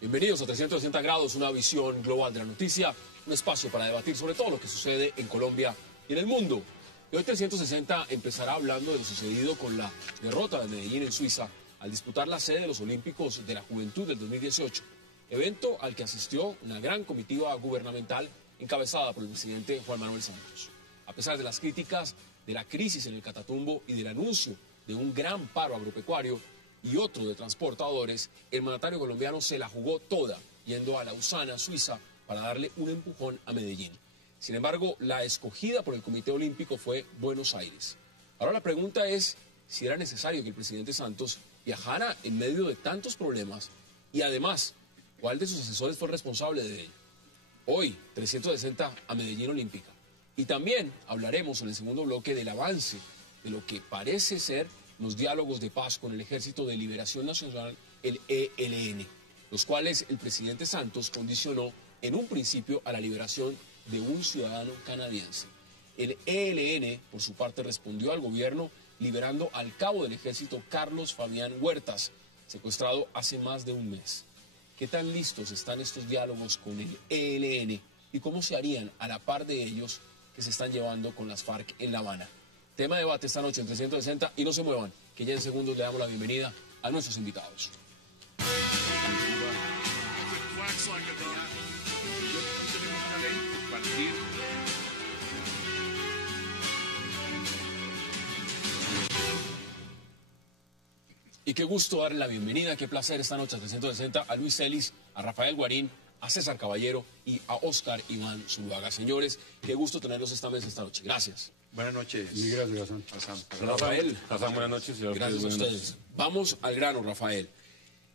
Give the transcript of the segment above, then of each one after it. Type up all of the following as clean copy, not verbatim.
Bienvenidos a 360 grados, una visión global de la noticia, un espacio para debatir sobre todo lo que sucede en Colombia y en el mundo. Y hoy 360 empezará hablando de lo sucedido con la derrota de Medellín en Suiza al disputar la sede de los Olímpicos de la Juventud del 2018, evento al que asistió una gran comitiva gubernamental encabezada por el presidente Juan Manuel Santos. A pesar de las críticas de la crisis en el Catatumbo y del anuncio de un gran paro agropecuario y otro de transportadores, el mandatario colombiano se la jugó toda yendo a Lausana, Suiza, para darle un empujón a Medellín. Sin embargo, la escogida por el Comité Olímpico fue Buenos Aires. Ahora la pregunta es si era necesario que el presidente Santos viajara en medio de tantos problemas y además, ¿cuál de sus asesores fue responsable de ello? Hoy, 360 a Medellín Olímpica. Y también hablaremos en el segundo bloque del avance de lo que parece ser los diálogos de paz con el Ejército de Liberación Nacional, el ELN, los cuales el presidente Santos condicionó en un principio a la liberación de un ciudadano canadiense. El ELN, por su parte, respondió al gobierno liberando al cabo del ejército Carlos Fabián Huertas, secuestrado hace más de un mes. ¿Qué tan listos están estos diálogos con el ELN y cómo se harían a la par de ellos que se están llevando con las FARC en La Habana? Tema de debate esta noche en 360 y no se muevan, que ya en segundos le damos la bienvenida a nuestros invitados. Y qué gusto darle la bienvenida, qué placer esta noche a 360 a Luis Celis, a Rafael Guarín, a César Caballero y a Oscar Iván Zuluaga. Señores, qué gusto tenerlos esta mesa esta noche. Gracias. Buenas noches. Muy gracias, Hassan. Rafael. Hassan, buenas noches. Gracias a ustedes. Vamos al grano, Rafael.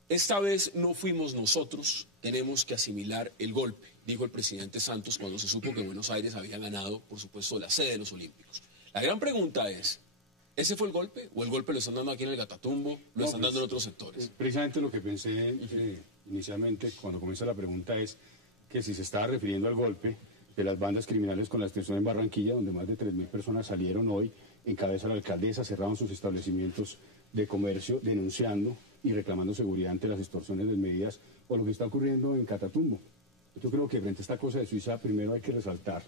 Esta vez no fuimos nosotros, tenemos que asimilar el golpe, dijo el presidente Santos cuando se supo que Buenos Aires había ganado, por supuesto, la sede de los Olímpicos. La gran pregunta es, ¿ese fue el golpe? ¿O el golpe lo están dando aquí en el Catatumbo, lo están dando en otros sectores? Precisamente lo que pensé inicialmente cuando comienza la pregunta es que si se estaba refiriendo al golpe de las bandas criminales con la extensión en Barranquilla, donde más de 3.000 personas salieron hoy, en cabeza de la alcaldesa, cerraron sus establecimientos de comercio denunciando y reclamando seguridad ante las extorsiones desmedidas, o lo que está ocurriendo en Catatumbo. Yo creo que frente a esta cosa de Suiza, primero hay que resaltar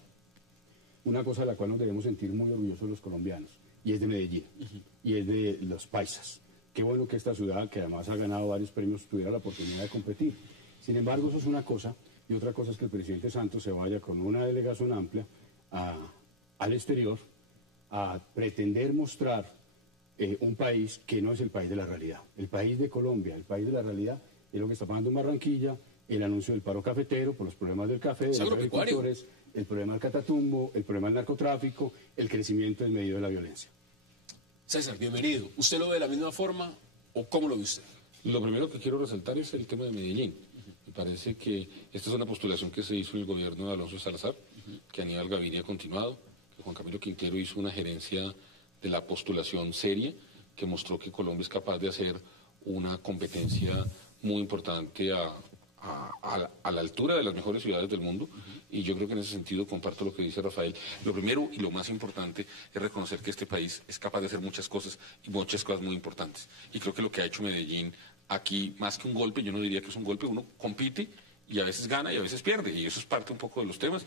una cosa de la cual nos debemos sentir muy orgullosos los colombianos, y es de Medellín, y es de los paisas. Qué bueno que esta ciudad, que además ha ganado varios premios, tuviera la oportunidad de competir. Sin embargo, eso es una cosa, y otra cosa es que el presidente Santos se vaya con una delegación amplia al exterior a pretender mostrar un país que no es el país de la realidad. El país de Colombia, el país de la realidad, es lo que está pasando en Barranquilla, el anuncio del paro cafetero por los problemas del café, de los agricultores, el problema del Catatumbo, el problema del narcotráfico, el crecimiento en medio de la violencia. César, bienvenido. ¿Usted lo ve de la misma forma o cómo lo ve usted? Lo primero que quiero resaltar es el tema de Medellín. Me parece que esta es una postulación que se hizo en el gobierno de Alonso Salazar, que Aníbal Gaviria ha continuado, que Juan Camilo Quintero hizo una gerencia de la postulación seria, que mostró que Colombia es capaz de hacer una competencia muy importante a la altura de las mejores ciudades del mundo, y yo creo que en ese sentido comparto lo que dice Rafael. Lo primero y lo más importante es reconocer que este país es capaz de hacer muchas cosas y muchas cosas muy importantes, y creo que lo que ha hecho Medellín aquí, más que un golpe, yo no diría que es un golpe, uno compite y a veces gana y a veces pierde, y eso es parte un poco de los temas.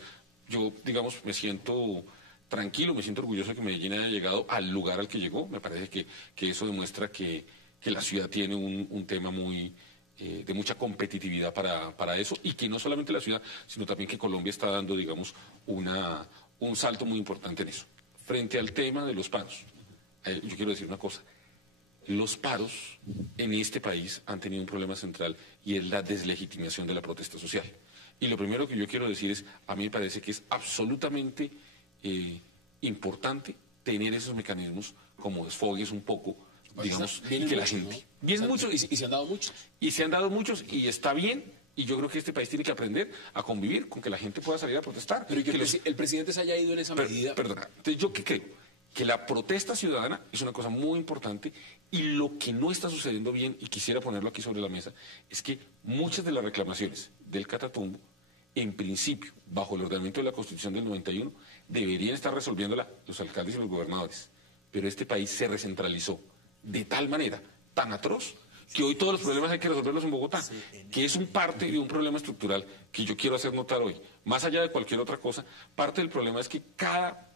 Yo, digamos, me siento tranquilo, me siento orgulloso de que Medellín haya llegado al lugar al que llegó. Me parece que eso demuestra que la ciudad tiene un tema muy de mucha competitividad para eso, y que no solamente la ciudad, sino también que Colombia está dando, digamos, un salto muy importante en eso. Frente al tema de los paros, yo quiero decir una cosa. Los paros en este país han tenido un problema central, y es la deslegitimación de la protesta social. Y lo primero que yo quiero decir es, a mí me parece que es absolutamente importante tener esos mecanismos como desfogues un poco, digamos, y que la gente... Vienen muchos y se han dado muchos. Y se han dado muchos, y está bien, y yo creo que este país tiene que aprender a convivir con que la gente pueda salir a protestar. Pero que el presidente se haya ido en esa medida... Perdona, entonces ¿yo qué creo? Que la protesta ciudadana es una cosa muy importante, y lo que no está sucediendo bien, y quisiera ponerlo aquí sobre la mesa, es que muchas de las reclamaciones del Catatumbo en principio, bajo el ordenamiento de la Constitución del 91, deberían estar resolviéndola los alcaldes y los gobernadores. Pero este país se recentralizó de tal manera, tan atroz, que hoy todos los problemas hay que resolverlos en Bogotá, que es un parte de un problema estructural que yo quiero hacer notar hoy. Más allá de cualquier otra cosa, parte del problema es que cada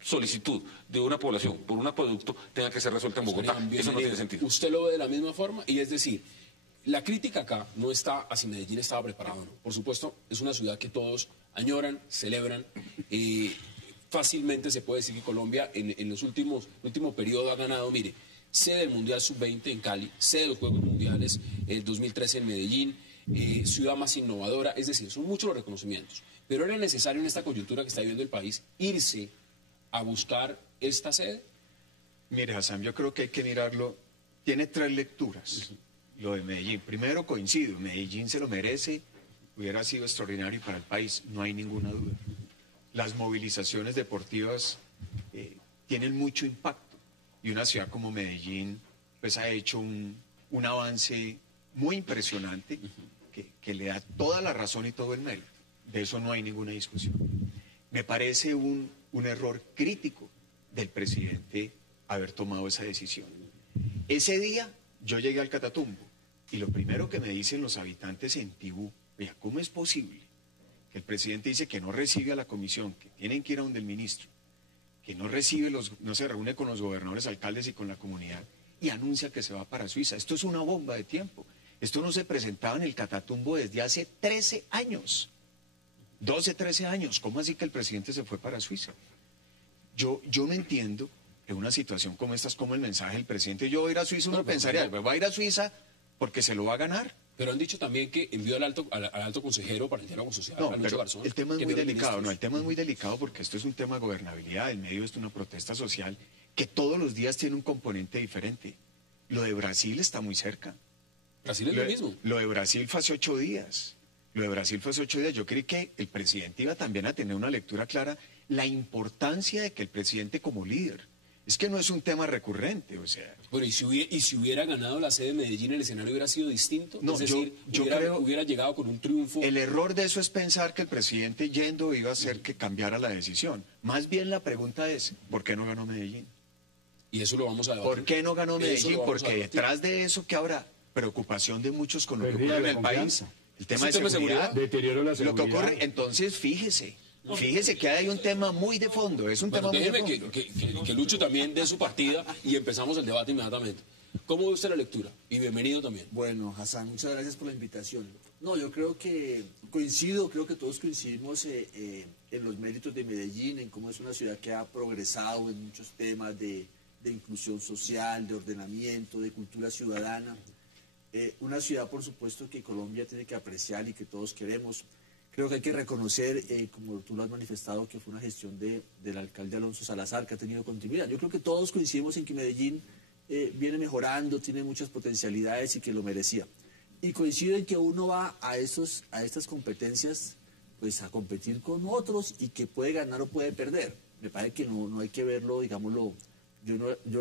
solicitud de una población por un acueducto tenga que ser resuelta en Bogotá. Eso no tiene sentido. Usted lo ve de la misma forma, y es decir, la crítica acá no está a si Medellín estaba preparado o no. Por supuesto, es una ciudad que todos añoran, celebran. Fácilmente se puede decir que Colombia en el último periodo ha ganado, mire, sede del Mundial Sub-20 en Cali, sede de los Juegos Mundiales 2013 en Medellín, ciudad más innovadora, es decir, son muchos los reconocimientos. Pero era necesario en esta coyuntura que está viviendo el país irse a buscar esta sede. Mire, Hassan, yo creo que hay que mirarlo. Tiene tres lecturas, lo de Medellín. Primero, coincido, Medellín se lo merece, hubiera sido extraordinario para el país, no hay ninguna duda. Las movilizaciones deportivas tienen mucho impacto y una ciudad como Medellín pues ha hecho un avance muy impresionante que le da toda la razón y todo el mérito. De eso no hay ninguna discusión. Me parece un error crítico del presidente haber tomado esa decisión. Ese día yo llegué al Catatumbo y lo primero que me dicen los habitantes en Tibú, vea, ¿cómo es posible que el presidente dice que no recibe a la comisión, que tienen que ir a donde el ministro, que no recibe, no se reúne con los gobernadores, alcaldes y con la comunidad, y anuncia que se va para Suiza? Esto es una bomba de tiempo. Esto no se presentaba en el Catatumbo desde hace 13 años. 12, 13 años. ¿Cómo así que el presidente se fue para Suiza? Yo no entiendo en una situación como esta, es como el mensaje del presidente: yo voy a ir a Suiza, uno pensaría, va a ir a Suiza porque se lo va a ganar. Pero han dicho también que envió al alto consejero para el diálogo social, No, a Lucho pero Garzón, el tema es que muy envió delicado, ministros. el tema es muy delicado porque esto es un tema de gobernabilidad, en medio de esto una protesta social que todos los días tiene un componente diferente. Lo de Brasil está muy cerca. Brasil es lo mismo. Lo de Brasil fue hace 8 días. Yo creí que el presidente iba también a tener una lectura clara, la importancia de que el presidente como líder. Es que no es un tema recurrente, o sea. Bueno, y si hubiera ganado la sede de Medellín, el escenario hubiera sido distinto. No, es decir, yo hubiera llegado con un triunfo. El error de eso es pensar que el presidente yendo iba a hacer que cambiara la decisión. Más bien la pregunta es, ¿por qué no ganó Medellín? Y eso lo vamos a debatir. ¿Por qué no ganó Eso Medellín? lo vamos a Porque debatir. detrás de eso que habrá preocupación de muchos con lo que Pérdida ocurre de en el país. confianza. El tema ¿Es de un tema de seguridad. seguridad? Deterioro de la Lo seguridad. que ocurre, entonces fíjese que hay un tema muy de fondo. Es un Bueno, tema muy de déjeme fondo. que Lucho también dé su partida y empezamos el debate inmediatamente. ¿Cómo ve usted la lectura? Y bienvenido también. Bueno, Hassan, muchas gracias por la invitación. No, yo creo que creo que todos coincidimos en los méritos de Medellín, en cómo es una ciudad que ha progresado en muchos temas de inclusión social, de ordenamiento, de cultura ciudadana. Una ciudad, por supuesto, que Colombia tiene que apreciar y que todos queremos. Creo que hay que reconocer, como tú lo has manifestado, que fue una gestión del alcalde Alonso Salazar que ha tenido continuidad. Yo creo que todos coincidimos en que Medellín viene mejorando, tiene muchas potencialidades y que lo merecía. Y coincido en que uno va a estas competencias pues a competir con otros y que puede ganar o puede perder. Me parece que no hay que verlo, digámoslo. Yo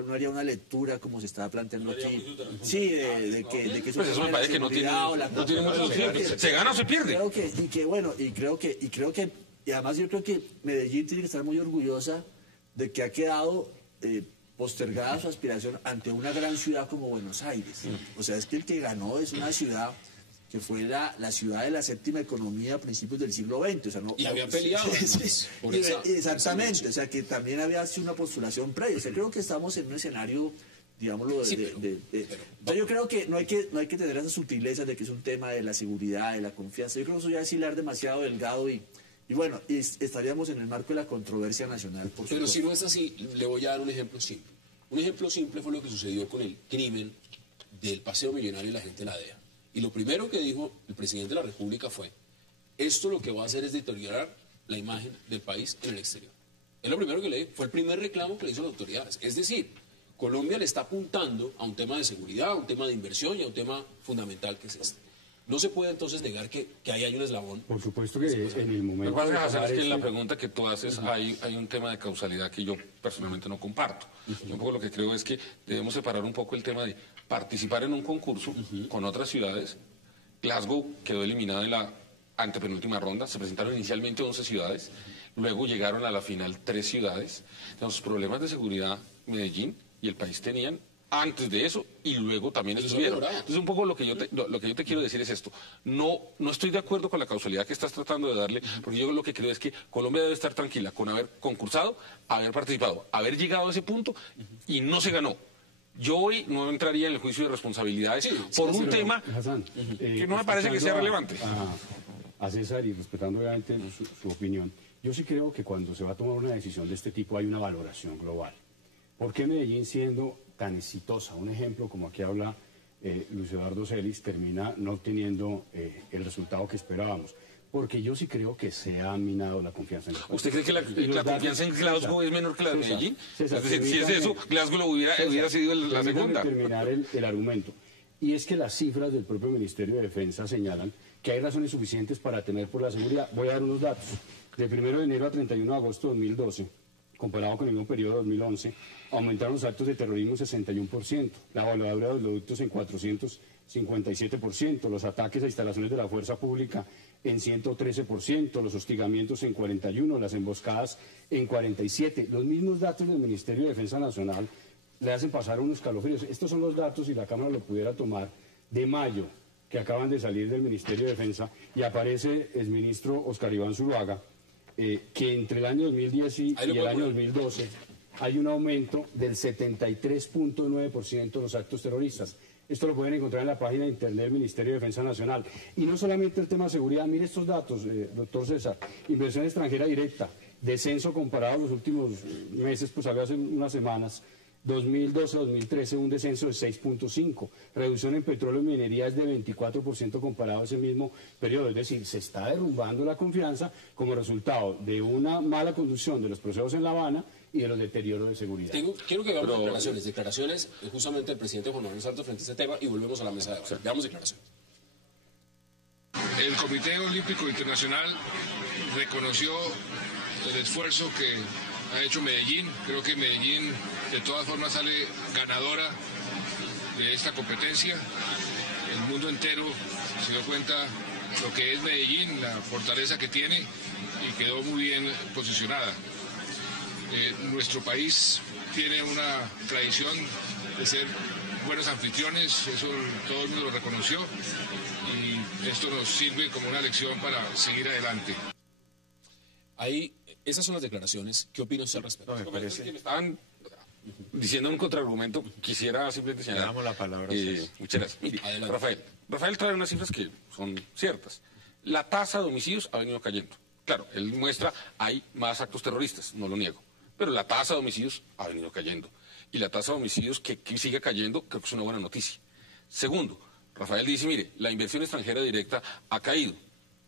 no haría una lectura como se estaba planteando aquí. Sí, de que Pues eso me parece que no tiene mucho sentido. ¿Se gana o se pierde? Y además yo creo que Medellín tiene que estar muy orgullosa de que ha quedado postergada su aspiración ante una gran ciudad como Buenos Aires. O sea, es que el que ganó es una ciudad que fue la ciudad de la séptima economía a principios del siglo XX. O sea, Y había peleado. Por exactamente, o sea, que también había sido una postulación previa. O sea, creo que estamos en un escenario, digámoslo, yo creo que no hay que tener esas sutilezas de que es un tema de la seguridad, de la confianza. Yo creo que eso ya es hilar demasiado delgado y bueno, estaríamos en el marco de la controversia nacional, por Pero supuesto. si no es así, le voy a dar un ejemplo simple. Un ejemplo simple fue lo que sucedió con el crimen del paseo millonario y la gente de la DEA. Y lo primero que dijo el presidente de la República fue: esto lo que va a hacer es deteriorar la imagen del país en el exterior. Es lo primero que le dijo, fue el primer reclamo que le hizo a las autoridades. Es decir, Colombia le está apuntando a un tema de seguridad, a un tema de inversión y a un tema fundamental que es este. No se puede entonces negar que ahí hay un eslabón. Por supuesto que en el momento... Lo que pasa, Hassan, es que en la esto- pregunta que tú haces hay un tema de causalidad que yo personalmente no comparto. Yo un poco lo que creo es que debemos separar un poco el tema de participar en un concurso con otras ciudades. Glasgow quedó eliminada de la antepenúltima ronda, se presentaron inicialmente 11 ciudades, luego llegaron a la final 3 ciudades. Los problemas de seguridad Medellín y el país tenían antes de eso y luego también estuvieron. Entonces un poco lo que yo te quiero decir es esto. No estoy de acuerdo con la causalidad que estás tratando de darle, porque yo lo que creo es que Colombia debe estar tranquila con haber concursado, haber participado, haber llegado a ese punto y no se ganó. Yo hoy no entraría en el juicio de responsabilidades por un tema Hassan, que no me parece que sea relevante. A César, y respetando obviamente su opinión, yo sí creo que cuando se va a tomar una decisión de este tipo hay una valoración global. ¿Por qué Medellín, siendo tan exitosa? Un ejemplo, como aquí habla Luis Eduardo Celis, termina no obteniendo el resultado que esperábamos. Porque yo sí creo que se ha minado la confianza en el país. ¿Usted cree que la confianza en Glasgow es menor que la de Medellín? Es decir, si es eso, Glasgow hubiera sido la segunda. Terminar el argumento. Y es que las cifras del propio Ministerio de Defensa señalan que hay razones suficientes para temer por la seguridad. Voy a dar unos datos. De 1 de enero a 31 de agosto de 2012, comparado con el mismo periodo de 2011, aumentaron los actos de terrorismo en 61%, la voladura de los ductos en 457%, los ataques a instalaciones de la fuerza pública en 113%, los hostigamientos en 41%, las emboscadas en 47%. Los mismos datos del Ministerio de Defensa Nacional le hacen pasar unos escalofríos. Estos son los datos, si la Cámara lo pudiera tomar, de mayo, que acaban de salir del Ministerio de Defensa, y aparece el ministro Oscar Iván Zuluaga, que entre el año 2010 y el año 2012 hay un aumento del 73.9% de los actos terroristas. Esto lo pueden encontrar en la página de internet del Ministerio de Defensa Nacional. Y no solamente el tema de seguridad, mire estos datos, doctor César. Inversión extranjera directa, descenso comparado a los últimos meses, pues salió hace unas semanas. 2012-2013 un descenso de 6.5%, reducción en petróleo y minería es de 24% comparado a ese mismo periodo, es decir, se está derrumbando la confianza como resultado de una mala conducción de los procesos en La Habana y de los deterioros de seguridad. Quiero que veamos declaraciones justamente del presidente Juan Manuel Santos frente a este tema y volvemos a la mesa de debate. Veamos declaraciones. El Comité Olímpico Internacional reconoció el esfuerzo que ha hecho Medellín. Creo que Medellín de todas formas sale ganadora de esta competencia. El mundo entero se dio cuenta lo que es Medellín, la fortaleza que tiene y quedó muy bien posicionada. Nuestro país tiene una tradición de ser buenos anfitriones, eso todo el mundo lo reconoció y esto nos sirve como una lección para seguir adelante. Ahí, esas son las declaraciones. ¿Qué opina usted al respecto? No, me parece que me estaban diciendo un contraargumento. Quisiera simplemente señalar. Le damos la palabra. Muchas gracias. Mire, Rafael trae unas cifras que son ciertas. La tasa de homicidios ha venido cayendo. Claro, él muestra hay más actos terroristas, no lo niego. Pero la tasa de homicidios ha venido cayendo. Y la tasa de homicidios que sigue cayendo creo que es una buena noticia. Segundo, Rafael dice, mire, la inversión extranjera directa ha caído.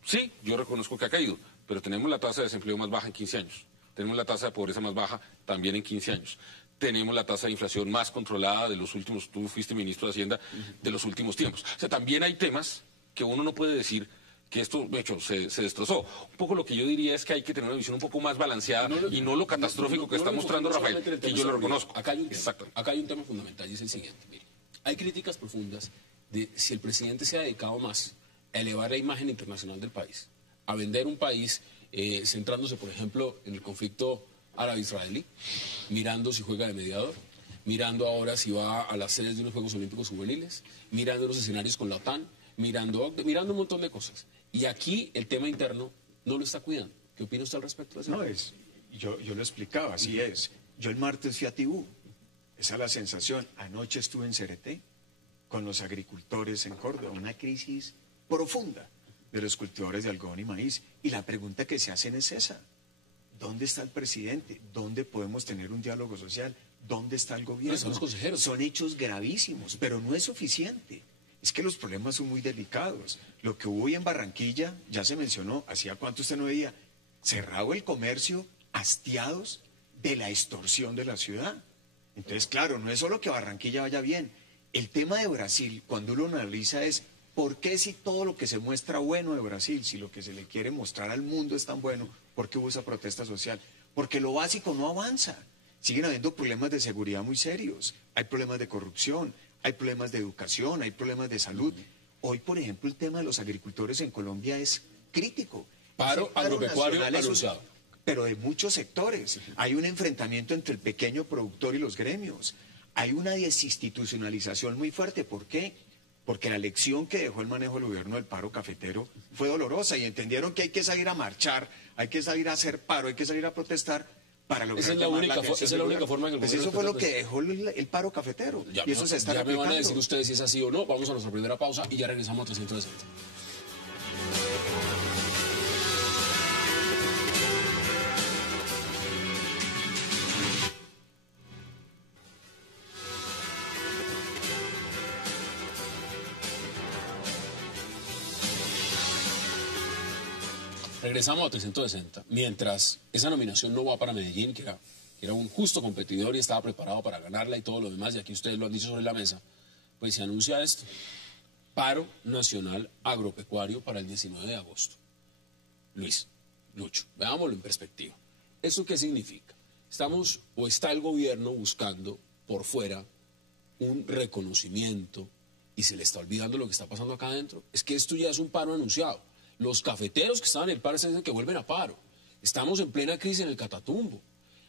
Sí, yo reconozco que ha caído, pero tenemos la tasa de desempleo más baja en 15 años. Tenemos la tasa de pobreza más baja también en 15 años. Tenemos la tasa de inflación más controlada de los últimos, tú fuiste ministro de Hacienda, de los últimos tiempos. O sea, también hay temas que uno no puede decir que esto, de hecho, se destrozó. Un poco lo que yo diría es que hay que tener una visión un poco más balanceada y no lo catastrófico que está mostrando Rafael, que yo lo reconozco. Acá hay un tema fundamental y es el siguiente. Mire, hay críticas profundas de si el presidente se ha dedicado más a elevar la imagen internacional del país, a vender un país centrándose, por ejemplo, en el conflicto árabe-israelí, mirando si juega de mediador, mirando ahora si va a las sedes de unos Juegos Olímpicos juveniles, mirando los escenarios con la OTAN, mirando un montón de cosas. Y aquí el tema interno no lo está cuidando. ¿Qué opina usted al respecto de eso? No, yo lo explicaba, así es. Yo el martes fui a Tibú, esa es la sensación. Anoche estuve en Cereté con los agricultores en Córdoba, una crisis profunda de los cultivadores de algodón y maíz. Y la pregunta que se hacen es esa. ¿Dónde está el presidente? ¿Dónde podemos tener un diálogo social? ¿Dónde está el gobierno? Son los consejeros. Son hechos gravísimos, pero no es suficiente. Es que los problemas son muy delicados. Lo que hubo hoy en Barranquilla, ya se mencionó, ¿hacía cuánto usted no veía? Cerrado el comercio, hastiados de la extorsión de la ciudad. Entonces, claro, no es solo que Barranquilla vaya bien. El tema de Brasil, cuando uno analiza es, ¿por qué si todo lo que se muestra bueno de Brasil, si lo que se le quiere mostrar al mundo es tan bueno, por qué hubo esa protesta social? Porque lo básico no avanza. Siguen habiendo problemas de seguridad muy serios. Hay problemas de corrupción, hay problemas de educación, hay problemas de salud. Hoy, por ejemplo, el tema de los agricultores en Colombia es crítico. Paro Ese paro agropecuario nacional es anunciado. pero de muchos sectores. Hay un enfrentamiento entre el pequeño productor y los gremios. Hay una desinstitucionalización muy fuerte. ¿Por qué? Porque la lección que dejó el manejo del gobierno del paro cafetero fue dolorosa y entendieron que hay que salir a marchar, hay que salir a hacer paro, hay que salir a protestar para lograr Esa es la llamar única, atención esa es del la única gobierno. forma en que el Pues gobierno eso fue lo responde. que dejó el paro cafetero Ya, y eso se está ya me van a replicando. decir ustedes si es así o no. Vamos a nuestra primera pausa y ya regresamos a 360. Regresamos a 360. Mientras esa nominación no va para Medellín, que era un justo competidor y estaba preparado para ganarla y todo lo demás, y aquí ustedes lo han dicho sobre la mesa, pues se anuncia esto. Paro nacional agropecuario para el 19 de agosto. Lucho, veámoslo en perspectiva. ¿Eso qué significa? Estamos o está el gobierno buscando por fuera un reconocimiento y se le está olvidando lo que está pasando acá adentro. Es que esto ya es un paro anunciado. Los cafeteros que estaban en el paro se dicen que vuelven a paro. Estamos en plena crisis en el Catatumbo.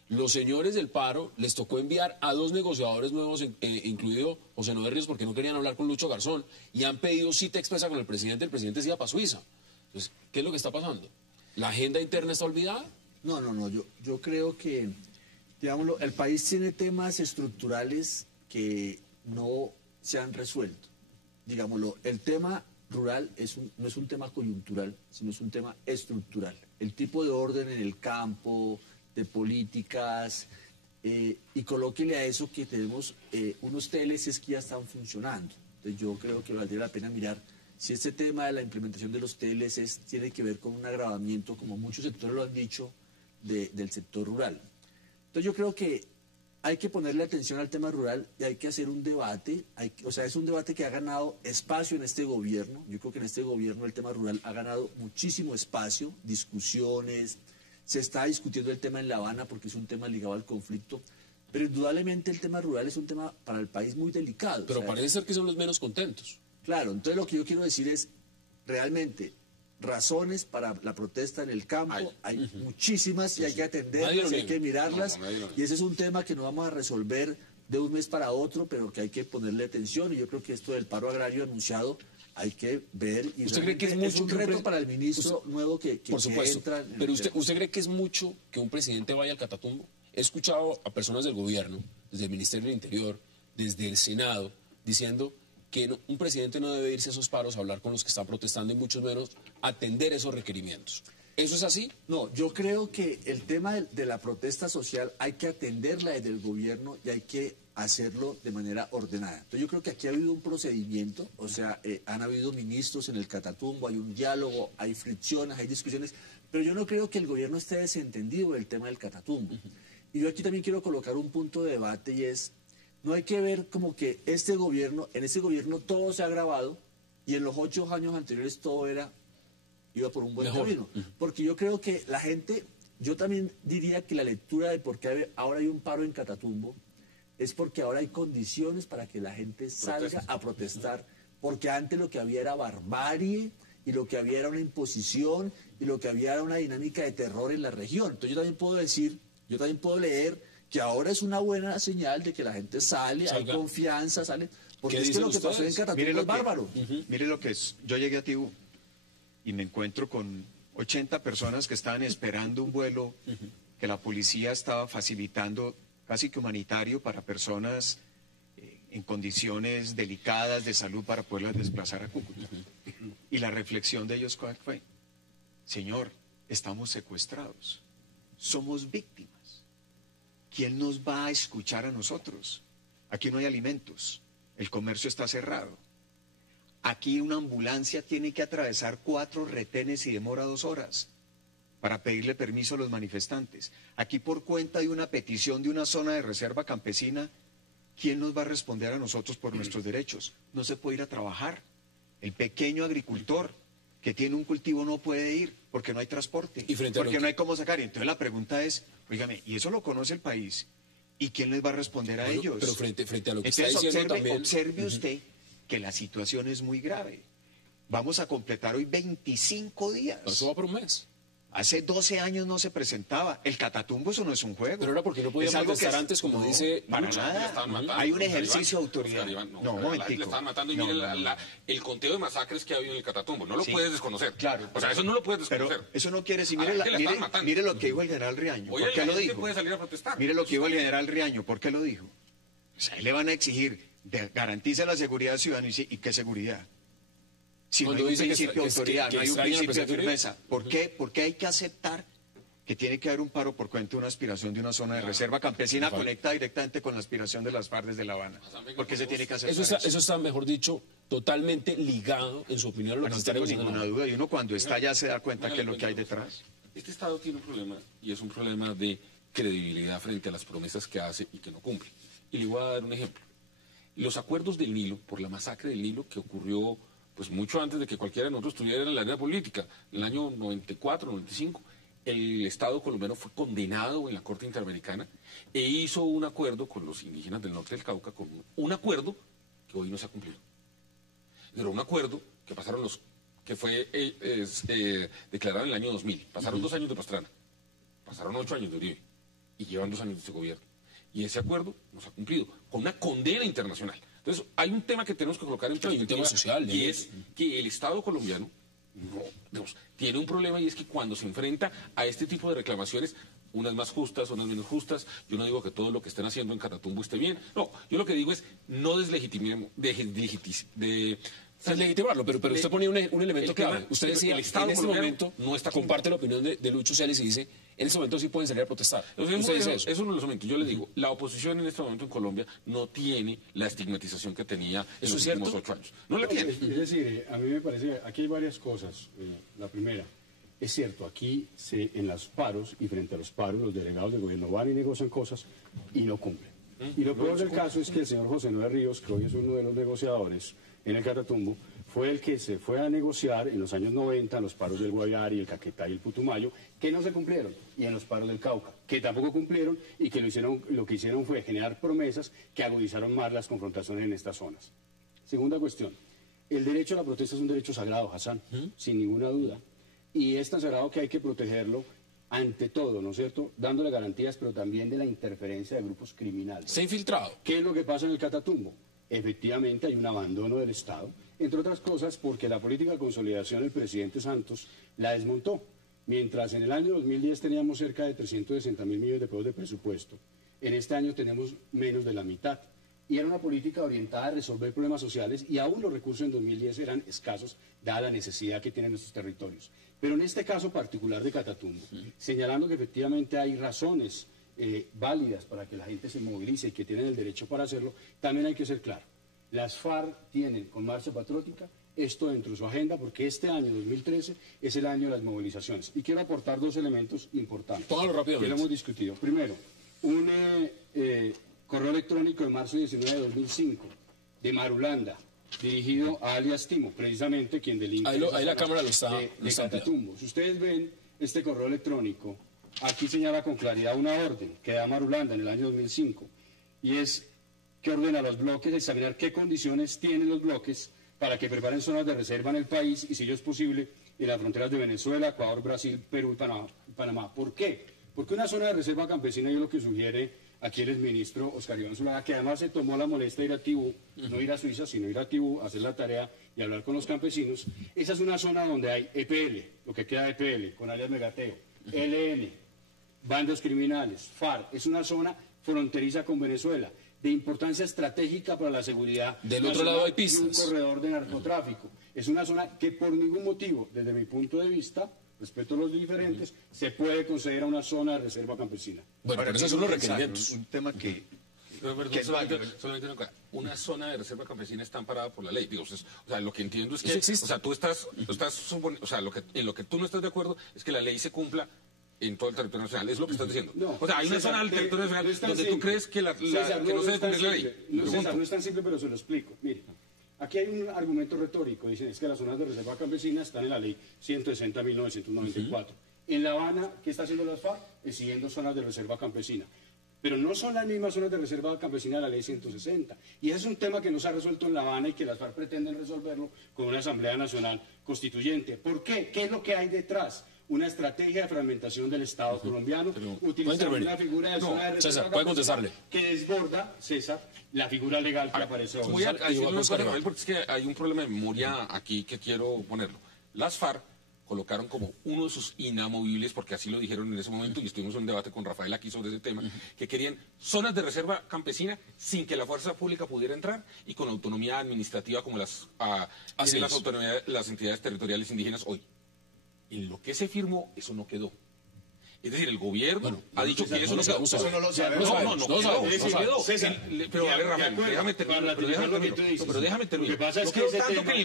Los señores del paro les tocó enviar a 2 negociadores nuevos, incluido José Noé Ríos, porque no querían hablar con Lucho Garzón, y han pedido cita expresa con el presidente se iba para Suiza. Entonces, ¿qué es lo que está pasando? ¿La agenda interna está olvidada? No, yo creo que, digámoslo, el país tiene temas estructurales que no se han resuelto. Digámoslo, el tema rural no es un tema coyuntural, sino es un tema estructural. El tipo de orden en el campo, de políticas, y colóquele a eso que tenemos unos TLCs que ya están funcionando. Entonces yo creo que valdría la pena mirar si este tema de la implementación de los TLCs tiene que ver con un agravamiento, como muchos sectores lo han dicho, del sector rural. Entonces yo creo que hay que ponerle atención al tema rural y hay que hacer un debate, es un debate que ha ganado espacio en este gobierno. Yo creo que en este gobierno el tema rural ha ganado muchísimo espacio, discusiones, se está discutiendo el tema en La Habana porque es un tema ligado al conflicto, pero indudablemente el tema rural es un tema para el país muy delicado. Pero parece ser que son los menos contentos. Claro, entonces lo que yo quiero decir es, realmente, razones para la protesta en el campo, hay muchísimas y hay que atenderlas, hay que mirarlas, y ese es un tema que no vamos a resolver de un mes para otro, pero que hay que ponerle atención, y yo creo que esto del paro agrario anunciado hay que ver, y ¿usted cree que es mucho un reto para el ministro nuevo que por supuesto, entra pero usted cree que es mucho que un presidente vaya al Catatumbo? He escuchado a personas del gobierno, desde el Ministerio del Interior, desde el Senado, diciendo que un presidente no debe irse a esos paros a hablar con los que están protestando y mucho menos atender esos requerimientos. ¿Eso es así? No, yo creo que el tema de la protesta social hay que atenderla desde el gobierno y hay que hacerlo de manera ordenada. Entonces yo creo que aquí ha habido un procedimiento, o sea, han habido ministros en el Catatumbo, hay un diálogo, hay fricciones, hay discusiones, pero yo no creo que el gobierno esté desentendido del tema del Catatumbo. Y yo aquí también quiero colocar un punto de debate y es, no hay que ver como que en este gobierno todo se ha agravado y en los 8 años anteriores todo iba por un buen camino. Porque yo creo que la gente, yo también diría que la lectura de por qué ahora hay un paro en Catatumbo es porque ahora hay condiciones para que la gente salga a protestar, porque antes lo que había era barbarie y lo que había era una imposición y lo que había era una dinámica de terror en la región. Entonces yo también puedo decir, yo también puedo leer que ahora es una buena señal de que la gente sale, hay confianza, sale, porque es que lo que pasó en Catatumbo es bárbaro. Mire lo que es, yo llegué a Tibú y me encuentro con 80 personas que estaban esperando un vuelo que la policía estaba facilitando casi que humanitario para personas en condiciones delicadas de salud para poderlas desplazar a Cúcuta. Y la reflexión de ellos, ¿cuál fue? Señor, estamos secuestrados, somos víctimas. ¿Quién nos va a escuchar a nosotros? Aquí no hay alimentos, el comercio está cerrado. Aquí una ambulancia tiene que atravesar 4 retenes y demora 2 horas para pedirle permiso a los manifestantes. Aquí por cuenta de una petición de una zona de reserva campesina, ¿quién nos va a responder a nosotros por nuestros derechos? No se puede ir a trabajar. El pequeño agricultor que tiene un cultivo no puede ir porque no hay transporte, porque no hay cómo sacar. Y entonces la pregunta es, oígame, ¿y eso lo conoce el país? ¿Y quién les va a responder a ellos? Pero frente a lo que entonces, está diciendo también... observe usted que la situación es muy grave. Vamos a completar hoy 25 días. Eso va por un mes. Hace 12 años no se presentaba. El Catatumbo, eso no es un juego. Pero era porque no podían Es algo protestar que es- antes, como No, dice para Lucho. Le nada. estaban matando, Hay un Oscar ejercicio de Iván. autoridad. Oscar Iván, No, la gente momentico. le estaban matando y No, mire no, no. el conteo de masacres que ha habido en el Catatumbo. No lo Sí. puedes desconocer. Claro. O sea, eso no lo puedes Pero desconocer. eso no quiere decir, A la mire, gente le están matando. mire lo que dijo el general Riaño. Hoy ¿Por qué la lo gente dijo? puede salir a protestar. Mire lo que dijo el general Riaño. ¿Por qué lo dijo? O sea, le van a exigir, garantice la seguridad ciudadana y qué seguridad. Si no hay Cuando un dice que principio de es- autoridad, que no hay un extraña al principio de presidente Uribe. firmeza. ¿Por qué? Porque hay que aceptar que tiene que haber un paro por cuenta de una aspiración de una zona de reserva campesina conectada directamente con la aspiración de las FARC desde La Habana. Porque se tiene que aceptar Eso está, mejor dicho, totalmente ligado, en su opinión, a lo Bueno, que no está tengo negociando. ninguna duda. Y uno cuando está ya se da cuenta Póngale qué es lo que hay cuenta, detrás. Este Estado tiene un problema y es un problema de credibilidad frente a las promesas que hace y que no cumple. Y le voy a dar un ejemplo. Los acuerdos del Nilo, por la masacre del Nilo que ocurrió pues mucho antes de que cualquiera de nosotros estuviera en la arena política, en el año 94, 95, el Estado colombiano fue condenado en la Corte Interamericana e hizo un acuerdo con los indígenas del norte del Cauca, con un acuerdo que hoy no se ha cumplido. Pero un acuerdo que pasaron que fue declarado en el año 2000. Pasaron 2 años de Pastrana, pasaron 8 años de Uribe y llevan 2 años de este gobierno. Y ese acuerdo no se ha cumplido, con una condena internacional. Entonces, hay un tema que tenemos que colocar en Hay un tema social, y ¿no? es que el Estado colombiano tiene un problema, y es que cuando se enfrenta a este tipo de reclamaciones, unas más justas, unas menos justas, yo no digo que todo lo que estén haciendo en Catatumbo esté bien, no, yo lo que digo es no deslegitimemos, Deslegitimarlo, pero usted ponía un elemento el clave. tema- Usted decía, el Estado en este colombiano momento, no está comparte la opinión de Lucho Celis y dice, en este momento sí pueden salir a protestar. Entonces, Usted dice eso. es uno de los momentos. Yo le digo, la oposición en este momento en Colombia no tiene la estigmatización que tenía en ¿Eso los es cierto? últimos 8 años. No la tiene. Es decir, a mí me parece, aquí hay varias cosas. La primera, es cierto, aquí en los paros y frente a los paros, los delegados del gobierno van y negocian cosas y no cumplen. Y lo peor del caso es que el señor José Noé Ríos, que hoy es uno de los negociadores en el Catatumbo, fue el que se fue a negociar en los años 90 los paros del Guaviare, el Caquetá y el Putumayo, que no se cumplieron, y en los paros del Cauca, que tampoco cumplieron y que lo que hicieron fue generar promesas que agudizaron más las confrontaciones en estas zonas. Segunda cuestión, el derecho a la protesta es un derecho sagrado, Hassan, sin ninguna duda, y es tan sagrado que hay que protegerlo ante todo, ¿no es cierto?, dándole garantías, pero también de la interferencia de grupos criminales. Se ha infiltrado. ¿Qué es lo que pasa en el Catatumbo? Efectivamente hay un abandono del Estado, entre otras cosas porque la política de consolidación del presidente Santos la desmontó. Mientras en el año 2010 teníamos cerca de 360.000 millones de pesos de presupuesto, en este año tenemos menos de la mitad. Y era una política orientada a resolver problemas sociales y aún los recursos en 2010 eran escasos, dada la necesidad que tienen nuestros territorios. Pero en este caso particular de Catatumbo, señalando que efectivamente hay razones válidas para que la gente se movilice y que tienen el derecho para hacerlo, también hay que ser claro. Las FARC tienen con Marcha Patriótica esto dentro de su agenda porque este año, 2013, es el año de las movilizaciones. Y quiero aportar 2 elementos importantes. Póngalo rápidamente. Que lo hemos discutido. Primero, un correo electrónico de marzo 19 de 2005 de Marulanda, dirigido a alias Timo, precisamente quien delinque Ahí la cámara lo está de ampliando. Catatumbo. Si ustedes ven este correo electrónico, aquí señala con claridad una orden que da Marulanda en el año 2005, y es que ordena a los bloques examinar qué condiciones tienen los bloques para que preparen zonas de reserva en el país y, si ello es posible, en las fronteras de Venezuela, Ecuador, Brasil, Perú y Panamá. ¿Por qué? Porque una zona de reserva campesina, y es lo que sugiere aquí el exministro Oscar Iván Zuluaga, que además se tomó la molestia de ir a Tibú, no ir a Suiza, sino ir a Tibú, hacer la tarea y hablar con los campesinos. Esa es una zona donde hay EPL, lo que queda de EPL, con alias Megateo, ELN, bandas criminales, FARC. Es una zona fronteriza con Venezuela, de importancia estratégica para la seguridad. Del otro nacional lado hay y pistas. un corredor de narcotráfico. Es una zona que por ningún motivo, desde mi punto de vista, respeto a los diferentes, se puede considerar una zona de reserva campesina. Bueno, Ahora, pero esos son quiero los pensar requerimientos. Un tema que Pero, perdón, que es solamente, válido. solamente una cosa. Una zona de reserva campesina está amparada por la ley. Digo, o sea, lo que entiendo es que, Eso existe. o sea, tú estás o sea, en lo que tú no estás de acuerdo es que la ley se cumpla en todo el territorio nacional. Es lo que estás diciendo. No, o sea, hay una César, zona del territorio nacional no es tan donde tú simple. crees que, César, que no se debe es tan cumplir la ley. simple. No, Pregunto. César, no es tan simple, pero se lo explico. Mire, aquí hay un argumento retórico. Dicen, es que las zonas de reserva campesina están en la ley 160.994. En La Habana, ¿qué está haciendo las FARC? Siguiendo zonas de reserva campesina. pero no son las mismas zonas de reserva campesina de la ley 160. Y ese es un tema que no se ha resuelto en La Habana y que las FARC pretenden resolverlo con una Asamblea Nacional Constituyente. ¿Por qué? ¿Qué es lo que hay detrás? Una estrategia de fragmentación del Estado colombiano, utilizando una figura de zona de reserva César, puede contestarle. que desborda, César, la figura legal que aparece hoy. Voy a decir una cosa, Rafael, porque es que hay un problema de memoria aquí que quiero ponerlo. Las FARC colocaron como uno de sus inamovibles, porque así lo dijeron en ese momento, y estuvimos en un debate con Rafael aquí sobre ese tema, que querían zonas de reserva campesina sin que la fuerza pública pudiera entrar y con autonomía administrativa como las entidades territoriales indígenas hoy. En lo que se firmó, eso no quedó. Es decir, el gobierno ha dicho que eso no quedó. Eso no lo sabemos. No quedó. César, Pero a ver, Rafael, déjame terminar. Pero déjame terminar. Lo que pasa es no que quedó ese tanto tema- que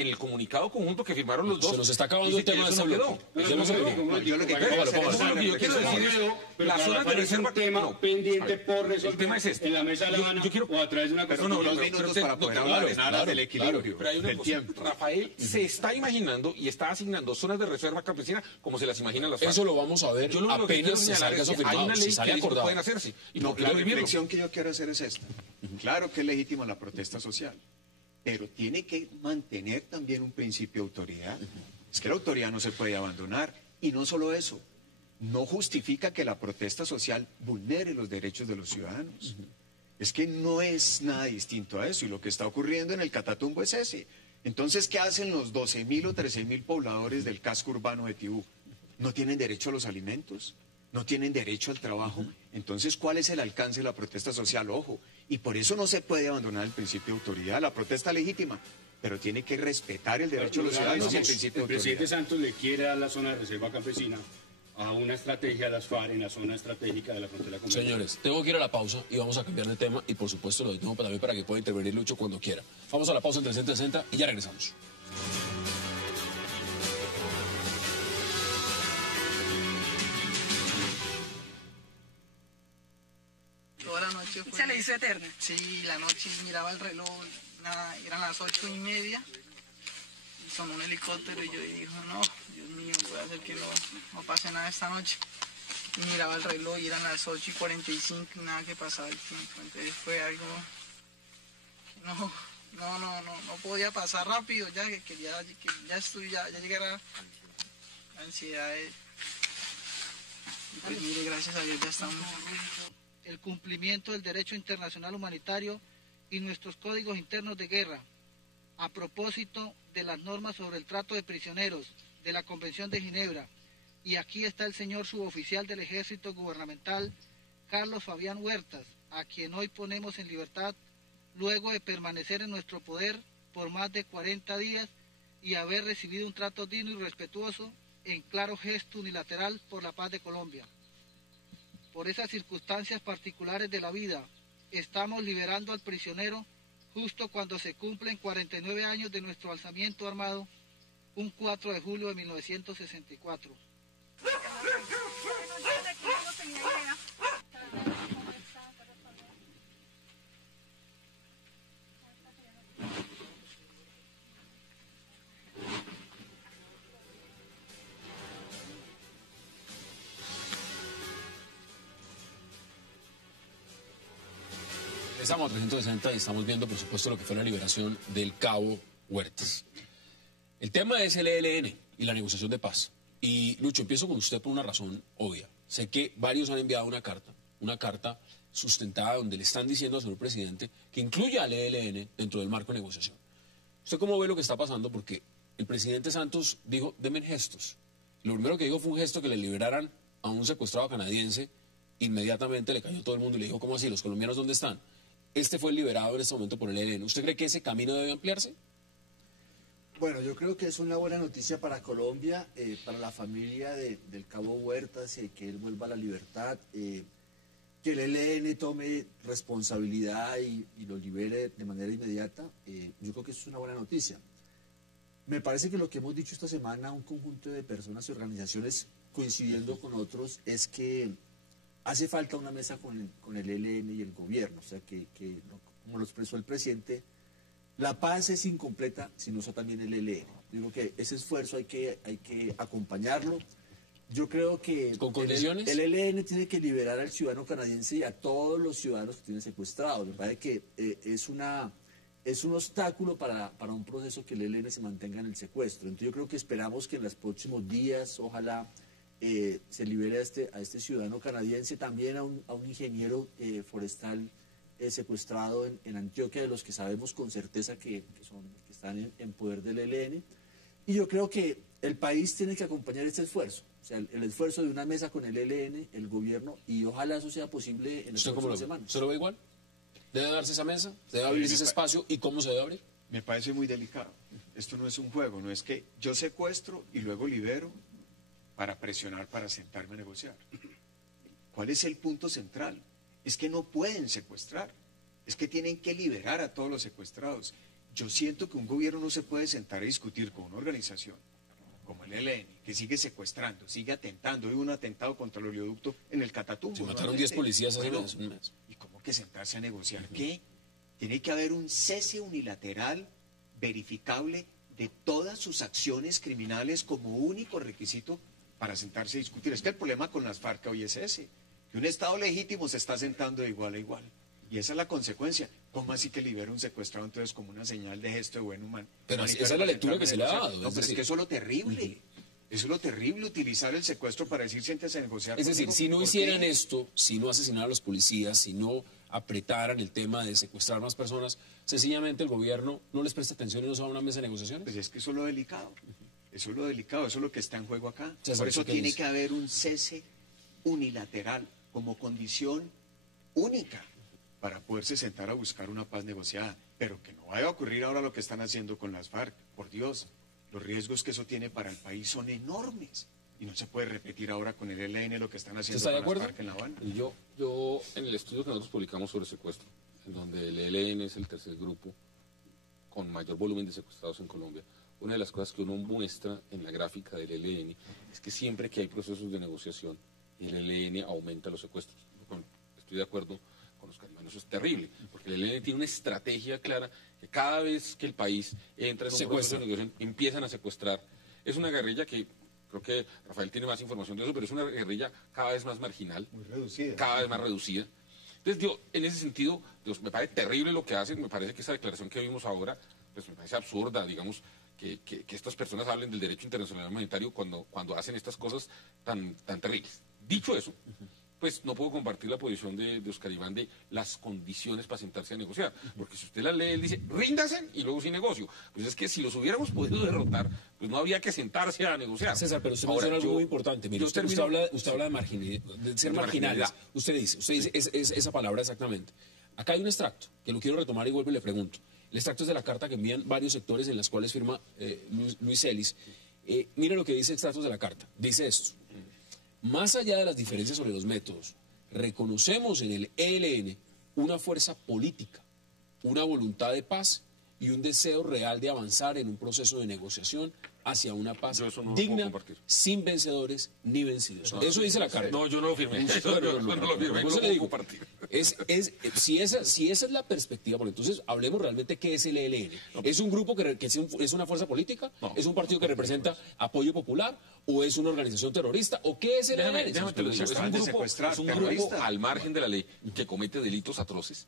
en el comunicado conjunto que firmaron los dos. Se nos está acabando dice el tema que de eso ese no bloque. quedó. Eso no se quedó. Yo lo que Pero quiero hacer es lo una que yo quiero decir reflexión. es las zonas de reserva un tema pendiente por resolver el tema es este. en la mesa de La Habana Yo quiero- o a través de una Pero no, dos minutos para poder hablar en aras del equilibrio, Pero hay una del cosa, tiempo. Rafael se está imaginando y está asignando zonas de reserva campesina como se las imaginan las FARC. Eso lo vamos a ver Yo lo único que quiero apenas se señalar salga es eso que hay firmado, una si ley sale que dice que acordado. pueden hacerse. Y No, por qué la no vivirlo. reflexión que yo quiero hacer es esta. Claro que es legítima la protesta social, pero tiene que mantener también un principio de autoridad. Es que la autoridad no se puede abandonar. Y no solo eso, no justifica que la protesta social vulnere los derechos de los ciudadanos. Es que no es nada distinto a eso. Y lo que está ocurriendo en el Catatumbo es ese. Entonces, ¿qué hacen los 12.000 o 13.000 pobladores del casco urbano de Tibú? ¿No tienen derecho a los alimentos? ¿No tienen derecho al trabajo? Entonces, ¿cuál es el alcance de la protesta social? Ojo, y por eso no se puede abandonar el principio de autoridad. La protesta es legítima, pero tiene que respetar el derecho de los ciudadanos y el principio El de presidente autoridad. Santos le quiere dar la zona de reserva campesina a una estrategia de las FARC en la zona estratégica de la frontera con Venezuela. Señores, tengo que ir a la pausa y vamos a cambiar de tema y por supuesto lo tengo también para que pueda intervenir Lucho cuando quiera. Vamos a la pausa en 360 y ya regresamos. Toda la noche fue... Se le hizo eterna. Sí, la noche miraba el reloj, nada, eran las 8:30, y sonó un helicóptero y yo dije, no, Dios mío, puede ser que no pase nada esta noche. Y miraba el reloj y eran las 8:45 y nada que pasaba el tiempo. Entonces fue algo que no podía pasar rápido, ya que ya llegara la ansiedad. Y pues mire, gracias a Dios ya estamos. El cumplimiento del derecho internacional humanitario y nuestros códigos internos de guerra, a propósito de las normas sobre el trato de prisioneros de la Convención de Ginebra. Y aquí está el señor suboficial del Ejército Gubernamental, Carlos Fabián Huertas, a quien hoy ponemos en libertad, luego de permanecer en nuestro poder por más de 40 días y haber recibido un trato digno y respetuoso en claro gesto unilateral por la paz de Colombia. Por esas circunstancias particulares de la vida, estamos liberando al prisionero justo cuando se cumplen 49 años de nuestro alzamiento armado, un 4 de julio de 1964. Estamos a 360 y estamos viendo, por supuesto, lo que fue la liberación del cabo Huertas. El tema es el ELN y la negociación de paz. Y, Lucho, empiezo con usted por una razón obvia. Sé que varios han enviado una carta sustentada donde le están diciendo al señor presidente que incluya al ELN dentro del marco de negociación. ¿Usted cómo ve lo que está pasando? Porque el presidente Santos dijo, denme gestos. Lo primero que dijo fue un gesto que le liberaran a un secuestrado canadiense. Inmediatamente le cayó todo el mundo y le dijo, ¿cómo así? ¿Los colombianos dónde están? Este fue liberado en este momento por el ELN. ¿Usted cree que ese camino debe ampliarse? Bueno, yo creo que es una buena noticia para Colombia, para la familia del cabo Huertas, que él vuelva a la libertad, que el ELN tome responsabilidad y lo libere de manera inmediata. Yo creo que eso es una buena noticia. Me parece que lo que hemos dicho esta semana, un conjunto de personas y organizaciones coincidiendo con otros, es que hace falta una mesa con el ELN y el gobierno. O sea, como lo expresó el presidente, la paz es incompleta si no está también el ELN. Digo que ese esfuerzo hay que acompañarlo. Yo creo que ¿Con condiciones? el ELN tiene que liberar al ciudadano canadiense y a todos los ciudadanos que tienen secuestrados. Me parece que es un obstáculo para un proceso que el ELN se mantenga en el secuestro. Entonces yo creo que esperamos que en los próximos días, ojalá, se libere a este ciudadano canadiense, también a un ingeniero forestal secuestrado en Antioquia, de los que sabemos con certeza que están en poder del ELN. Y yo creo que el país tiene que acompañar este esfuerzo, o sea, el esfuerzo de una mesa con el ELN, el gobierno, y ojalá eso sea posible en las próximas semanas. ¿Se lo ve igual? ¿Debe darse esa mesa? ¿Debe abrirse ese espacio? ¿Y cómo se debe abrir? Me parece muy delicado. Esto no es un juego, no es que yo secuestro y luego libero para presionar, para sentarme a negociar. ¿Cuál es el punto central? Es que no pueden secuestrar, es que tienen que liberar a todos los secuestrados. Yo siento que un gobierno no se puede sentar a discutir con una organización como el ELN, que sigue secuestrando, sigue atentando. Hubo un atentado contra el oleoducto en el Catatumbo. Se mataron 10 policías hace un mes. ¿Y cómo que sentarse a negociar? ¿Qué? Tiene que haber un cese unilateral, verificable, de todas sus acciones criminales como único requisito para sentarse a discutir. Es que el problema con las FARC hoy es ese, que un Estado legítimo se está sentando de igual a igual. Y esa es la consecuencia. ¿Cómo así que libera un secuestrado entonces como una señal de gesto de buen humano? Pero esa es la lectura que se le ha dado. No, pero es que eso es lo terrible. Eso es lo terrible, utilizar el secuestro para decir siéntese a negociar. Es decir, si no hicieran esto, si no asesinaran a los policías, si no apretaran el tema de secuestrar más personas, sencillamente el gobierno no les presta atención y no se va a una mesa de negociaciones. Pues es que eso es lo delicado. Eso es lo delicado, eso es lo que está en juego acá. César, por eso ¿qué tiene dice? que haber un cese unilateral como condición única para poderse sentar a buscar una paz negociada. Pero que no vaya a ocurrir ahora lo que están haciendo con las FARC. Por Dios, los riesgos que eso tiene para el país son enormes. Y no se puede repetir ahora con el ELN lo que están haciendo ¿Está de con las acuerdo? FARC en La Habana. Y yo, en el estudio que nosotros publicamos sobre secuestro, en donde el ELN es el tercer grupo con mayor volumen de secuestrados en Colombia, una de las cosas que uno muestra en la gráfica del ELN es que siempre que hay procesos de negociación, el ELN aumenta los secuestros. Estoy de acuerdo con los carimanos, eso es terrible, porque el ELN tiene una estrategia clara que cada vez que el país entra en un proceso de negociación, empiezan a secuestrar. Es una guerrilla que, creo que Rafael tiene más información de eso, pero es una guerrilla cada vez más marginal, Muy reducida. cada vez más reducida. Entonces, digo, en ese sentido, me parece terrible lo que hacen, me parece que esa declaración que vimos ahora, pues me parece absurda, digamos, que estas personas hablen del derecho internacional humanitario cuando hacen estas cosas tan terribles. Dicho eso, pues no puedo compartir la posición de Oscar Iván de las condiciones para sentarse a negociar, porque si usted la lee, él dice, ríndanse y luego sin negocio. Pues es que si los hubiéramos podido derrotar, pues no había que sentarse a negociar. César, pero usted Ahora, menciona algo muy importante. Mire, usted habla de ser marginales. Usted dice esa palabra exactamente. Acá hay un extracto, que lo quiero retomar y vuelvo y le pregunto. El extracto es de la carta que envían varios sectores en las cuales firma Luis Celis. Mire lo que dice extractos de la carta. Dice esto. Más allá de las diferencias sobre los métodos, reconocemos en el ELN una fuerza política, una voluntad de paz y un deseo real de avanzar en un proceso de negociación hacia una paz Yo eso no lo digna, puedo compartir. sin vencedores ni vencidos. Eso dice la carta. No, yo no lo firmé. Eso no lo firmé, Por no eso lo le puedo digo, compartir. si esa es la perspectiva, porque entonces hablemos realmente qué es el ELN. ¿Es un grupo que es una fuerza política? No. ¿Es un partido que representa apoyo popular? ¿O es una organización terrorista? ¿O qué es el ELN? Déjame te lo digo, Acaban de secuestrar es un grupo terroristas. al margen de la ley que comete delitos atroces,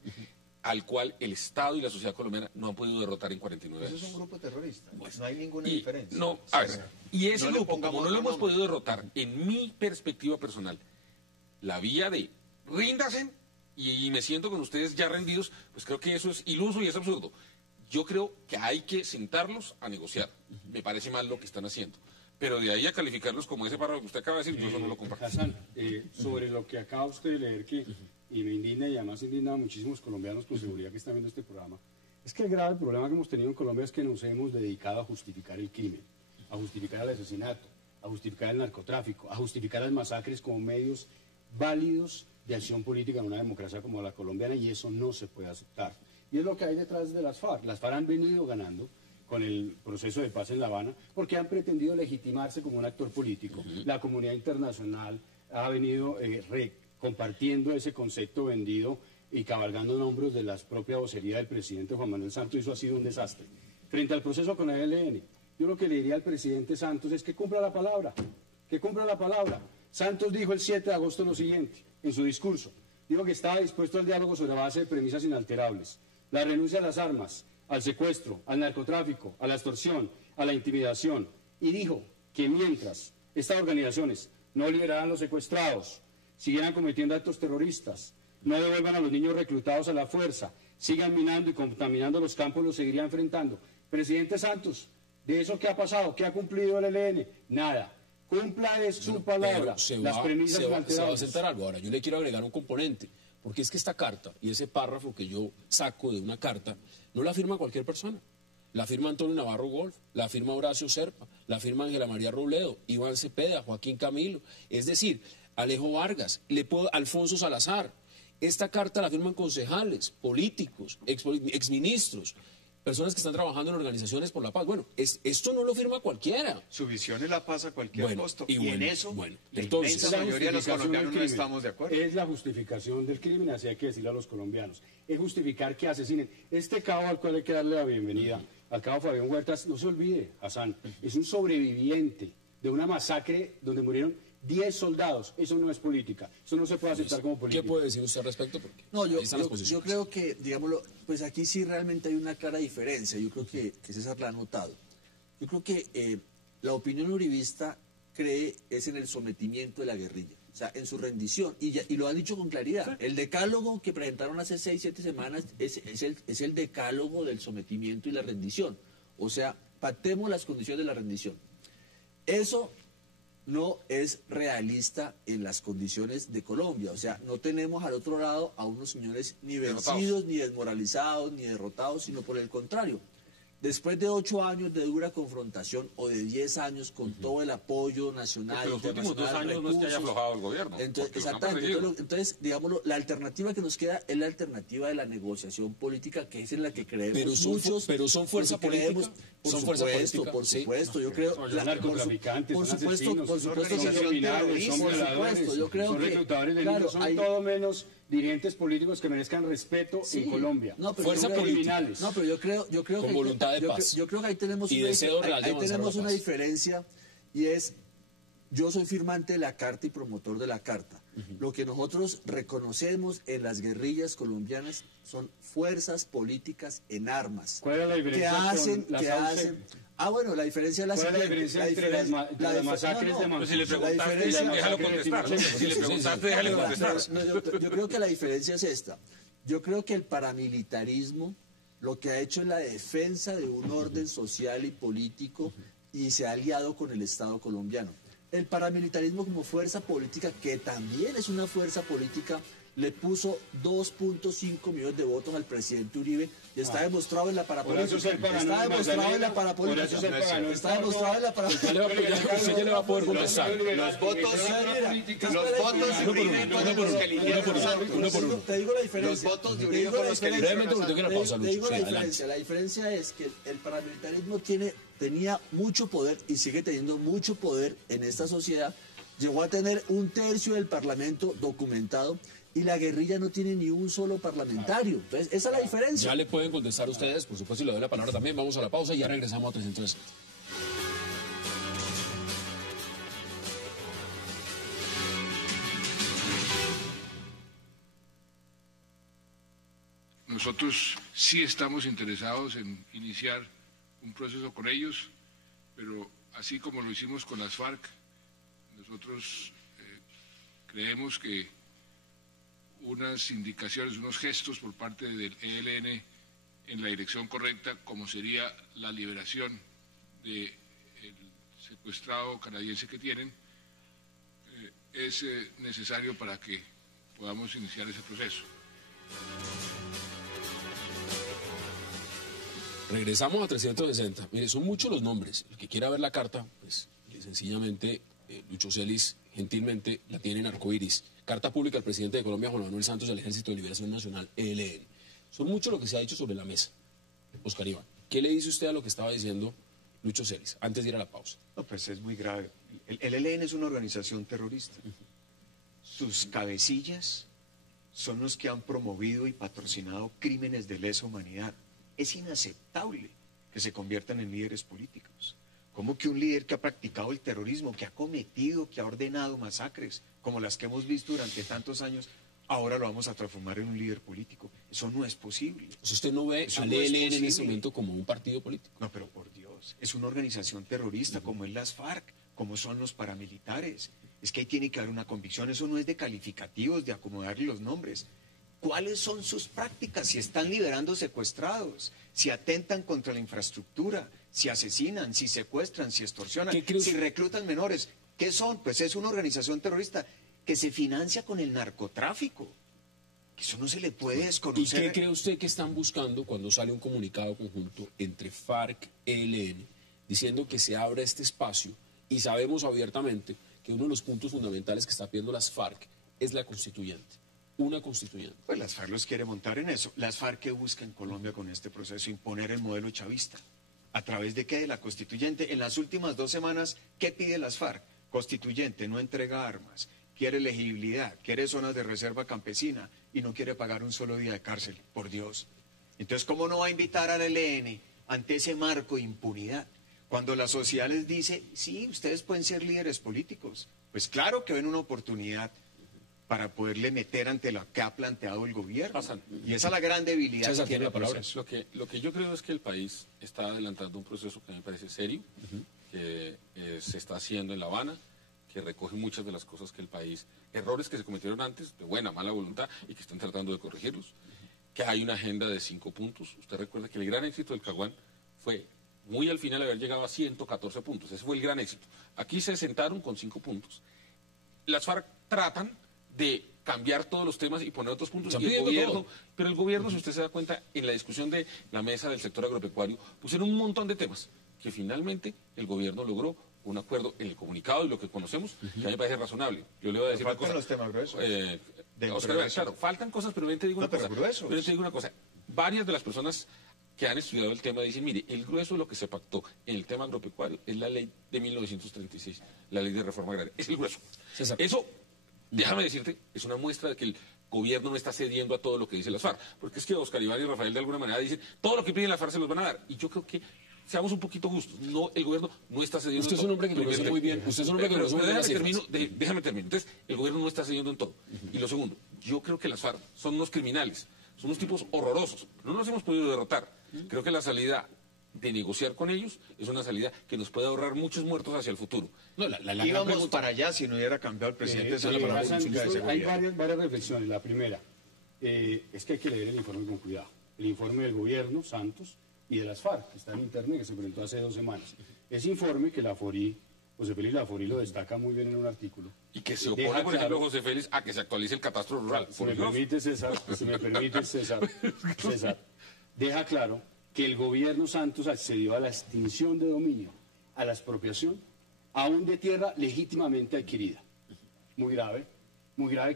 al cual el Estado y la sociedad colombiana no han podido derrotar en 49 Eso años. es un grupo terrorista. No hay ninguna Y, diferencia. no, a ver, y ese No le grupo, pongamos como no lo otro hemos nombre. podido derrotar, en mi perspectiva personal, la vía de ríndanse y me siento con ustedes ya rendidos, pues creo que eso es iluso y es absurdo. Yo creo que hay que sentarlos a negociar. Me parece mal lo que están haciendo. Pero de ahí a calificarlos como ese párrafo que usted acaba de decir, yo eso no lo comparto. Hassan, sobre lo que acaba usted de leer, y me indigna y además indigna a muchísimos colombianos con seguridad que están viendo este programa, es que el grave problema que hemos tenido en Colombia es que nos hemos dedicado a justificar el crimen, a justificar el asesinato, a justificar el narcotráfico, a justificar las masacres como medios válidos de acción política en una democracia como la colombiana, y eso no se puede aceptar. Y es lo que hay detrás de las FARC. Las FARC han venido ganando con el proceso de paz en La Habana porque han pretendido legitimarse como un actor político. La comunidad internacional ha venido compartiendo ese concepto vendido y cabalgando en hombros de la propia vocería del presidente Juan Manuel Santos, y eso ha sido un desastre. Frente al proceso con el ELN, yo lo que le diría al presidente Santos es que cumpla la palabra, que cumpla la palabra. Santos dijo el 7 de agosto lo siguiente, en su discurso. Dijo que estaba dispuesto al diálogo sobre base de premisas inalterables. La renuncia a las armas, al secuestro, al narcotráfico, a la extorsión, a la intimidación. Y dijo que mientras estas organizaciones no liberaran a los secuestrados, siguieran cometiendo actos terroristas, no devuelvan a los niños reclutados a la fuerza, sigan minando y contaminando los campos, los seguiría enfrentando. Presidente Santos, de eso que ha pasado, ¿qué ha cumplido el ELN? Nada. Cumpla de su palabra, las premisas se va a inalterables. sentar algo. Ahora, yo le quiero agregar un componente, porque es que esta carta y ese párrafo que yo saco de una carta, no la firma cualquier persona. La firma Antonio Navarro Golf, la firma Horacio Serpa, la firma Ángela María Robledo, Iván Cepeda, Joaquín Camilo, es decir, Alejo Vargas, Alfonso Salazar. Esta carta la firman concejales, políticos, exministros, personas que están trabajando en organizaciones por la paz. Bueno, esto no lo firma cualquiera. Su visión es la paz a cualquier costo. Y bueno, en eso, la entonces, inmensa mayoría de los colombianos no estamos de acuerdo. Es la justificación del crimen, así hay que decirle a los colombianos. Es justificar que asesinen. Este cabo al cual hay que darle la bienvenida, al cabo Fabián Huertas, no se olvide, Hassan, es un sobreviviente de una masacre donde murieron 10 soldados. Eso no es política. Eso no se puede aceptar como política. ¿Qué puede decir usted al respecto? Porque No, yo yo creo que, digámoslo, pues aquí sí realmente hay una clara diferencia. Yo creo que César la ha notado. Yo creo que la opinión uribista cree es en el sometimiento de la guerrilla, o sea, en su rendición. Y lo ha dicho con claridad. El decálogo que presentaron hace 6, 7 semanas es el decálogo del sometimiento y la rendición. O sea, pactemos las condiciones de la rendición. Eso no es realista en las condiciones de Colombia. O sea, no tenemos al otro lado a unos señores ni vencidos, ni desmoralizados, ni derrotados, sino por el contrario. Después de 8 años de dura confrontación o de 10 años con todo el apoyo nacional, porque los últimos 2 años no es que haya aflojado el gobierno. Entonces, digámoslo, la alternativa que nos queda es la alternativa de la negociación política, que es en la que creemos muchos. Pero son fuerza política. Por supuesto, yo creo. Son narcotraficantes, por son supuesto, asesinos, son criminales, son violadores, yo creo son reclutadores de niños, son todo menos dirigentes políticos que merezcan respeto en Colombia. No, pero fuerza criminales. No, pero yo creo con que voluntad de paz. Yo creo que ahí tenemos y deseo real de ahí tenemos la una paz. diferencia, y es, yo soy firmante de la carta y promotor de la carta. Lo que nosotros reconocemos en las guerrillas colombianas son fuerzas políticas en armas. ¿Cuál es la diferencia que hacen? Bueno, la diferencia es la siguiente. ¿Cuál es la diferencia entre las masacres de Manzano? Si le preguntaste, déjalo contestar. Si le preguntaste, déjale contestar. Yo creo que la diferencia es esta. Yo creo que el paramilitarismo lo que ha hecho es la defensa de un orden social y político y se ha aliado con el Estado colombiano. El paramilitarismo como fuerza política, que también es una fuerza política, le puso 2.5 millones de votos al presidente Uribe y está demostrado en la parapolítica. Está demostrado en la parapolítica. Está demostrado en la parapolítica. Usted ya le va a poder contestar. Los votos de Uribe fueron los que eligieron. Te digo la diferencia. Los votos de Uribe fueron los que eligieron. Te digo la diferencia. La diferencia es que el paramilitarismo tenía mucho poder y sigue teniendo mucho poder en esta sociedad. Llegó a tener 1/3 del Parlamento documentado y la guerrilla no tiene ni un solo parlamentario. Entonces, esa es la diferencia. Ya le pueden contestar ustedes, por supuesto, y le doy la palabra también. Vamos a la pausa y ya regresamos a 360. Nosotros sí estamos interesados en iniciar un proceso con ellos, pero así como lo hicimos con las FARC, nosotros creemos que unas indicaciones, unos gestos por parte del ELN en la dirección correcta, como sería la liberación del secuestrado canadiense que tienen, es necesario para que podamos iniciar ese proceso. Regresamos a 360. Mire, son muchos los nombres. El que quiera ver la carta, pues sencillamente Lucho Celis gentilmente la tiene en arcoiris. Carta pública al presidente de Colombia, Juan Manuel Santos, del Ejército de Liberación Nacional, ELN. Son mucho lo que se ha dicho sobre la mesa. Oscar Iván, ¿qué le dice usted a lo que estaba diciendo Lucho Celis antes de ir a la pausa? No, pues es muy grave. El ELN es una organización terrorista. Sus cabecillas son los que han promovido y patrocinado crímenes de lesa humanidad. Es inaceptable que se conviertan en líderes políticos. ¿Cómo que un líder que ha practicado el terrorismo, que ha cometido, que ha ordenado masacres, como las que hemos visto durante tantos años, ahora lo vamos a transformar en un líder político? Eso no es posible. Si usted no ve Eso al no es ELN en posible. este momento como un partido político. No, pero por Dios, es una organización terrorista como es las FARC, como son los paramilitares. Es que ahí tiene que haber una convicción, eso no es de calificativos, de acomodarle los nombres. ¿Cuáles son sus prácticas? Si están liberando secuestrados, si atentan contra la infraestructura, si asesinan, si secuestran, si extorsionan, si reclutan menores. ¿Qué son? Pues es una organización terrorista que se financia con el narcotráfico. Eso no se le puede ¿Y desconocer. qué cree usted que están buscando cuando sale un comunicado conjunto entre FARC e ELN diciendo que se abra este espacio? Y sabemos abiertamente que uno de los puntos fundamentales que está pidiendo las FARC es la constituyente. Una constituyente. Pues las FARC los quiere montar en eso. Las FARC que buscan en Colombia con este proceso imponer el modelo chavista. ¿A través de qué? De la constituyente. En las últimas 2 semanas, ¿qué pide las FARC? Constituyente, no entrega armas, quiere elegibilidad, quiere zonas de reserva campesina y no quiere pagar un solo día de cárcel, por Dios. Entonces, ¿cómo no va a invitar al ELN ante ese marco de impunidad? Cuando la sociedad les dice, sí, ustedes pueden ser líderes políticos, pues claro que ven una oportunidad para poderle meter ante lo que ha planteado el gobierno. Y esa es la gran debilidad que tiene el proceso. Lo que yo creo es que el país está adelantando un proceso que me parece serio, que se está haciendo en La Habana, que recoge muchas de las cosas que el país, errores que se cometieron antes, de buena, mala voluntad, y que están tratando de corregirlos, que hay una agenda de 5 puntos. Usted recuerda que el gran éxito del Caguán fue muy al final haber llegado a 114 puntos. Ese fue el gran éxito. Aquí se sentaron con 5 puntos. Las FARC tratan de cambiar todos los temas y poner otros puntos. Y el gobierno, pero el gobierno, si usted se da cuenta, en la discusión de la mesa del sector agropecuario, pusieron un montón de temas que finalmente el gobierno logró un acuerdo en el comunicado y lo que conocemos, que a mí me parece razonable. Yo le voy a decir una cosa. Faltan los temas gruesos. Oscar, claro, faltan cosas, pero ven te digo una cosa. Gruesos. Pero te digo una cosa. Varias de las personas que han estudiado el tema dicen, mire, el grueso de lo que se pactó en el tema agropecuario es la ley de 1936, la ley de reforma agraria. Es el grueso. Eso, déjame decirte, es una muestra de que el gobierno no está cediendo a todo lo que dicen las FARC. Porque es que Oscar Iván y Rafael de alguna manera dicen, todo lo que piden las FARC se los van a dar. Y yo creo que seamos un poquito justos. No, el gobierno no está cediendo. Usted es un hombre que conoce muy bien. Usted es un hombre que conoce muy bien. Déjame terminar. Entonces, el gobierno no está cediendo en todo. Y lo segundo, yo creo que las FARC son unos criminales, son unos tipos horrorosos. No nos hemos podido derrotar. Creo que la salida de negociar con ellos es una salida que nos puede ahorrar muchos muertos hacia el futuro. No, íbamos para allá si no hubiera cambiado el presidente. Hay varias reflexiones. La primera es que hay que leer el informe con cuidado. El informe del gobierno, Santos, y de las FARC, que está en internet, que se presentó hace 2 semanas. Ese informe que José Félix Laforí lo destaca muy bien en un artículo. Y que se opone, por ejemplo, José Félix, a que se actualice el catastro rural. Si me permite, César, deja claro que el gobierno Santos accedió a la extinción de dominio, a la expropiación, aún de tierra legítimamente adquirida. Muy grave.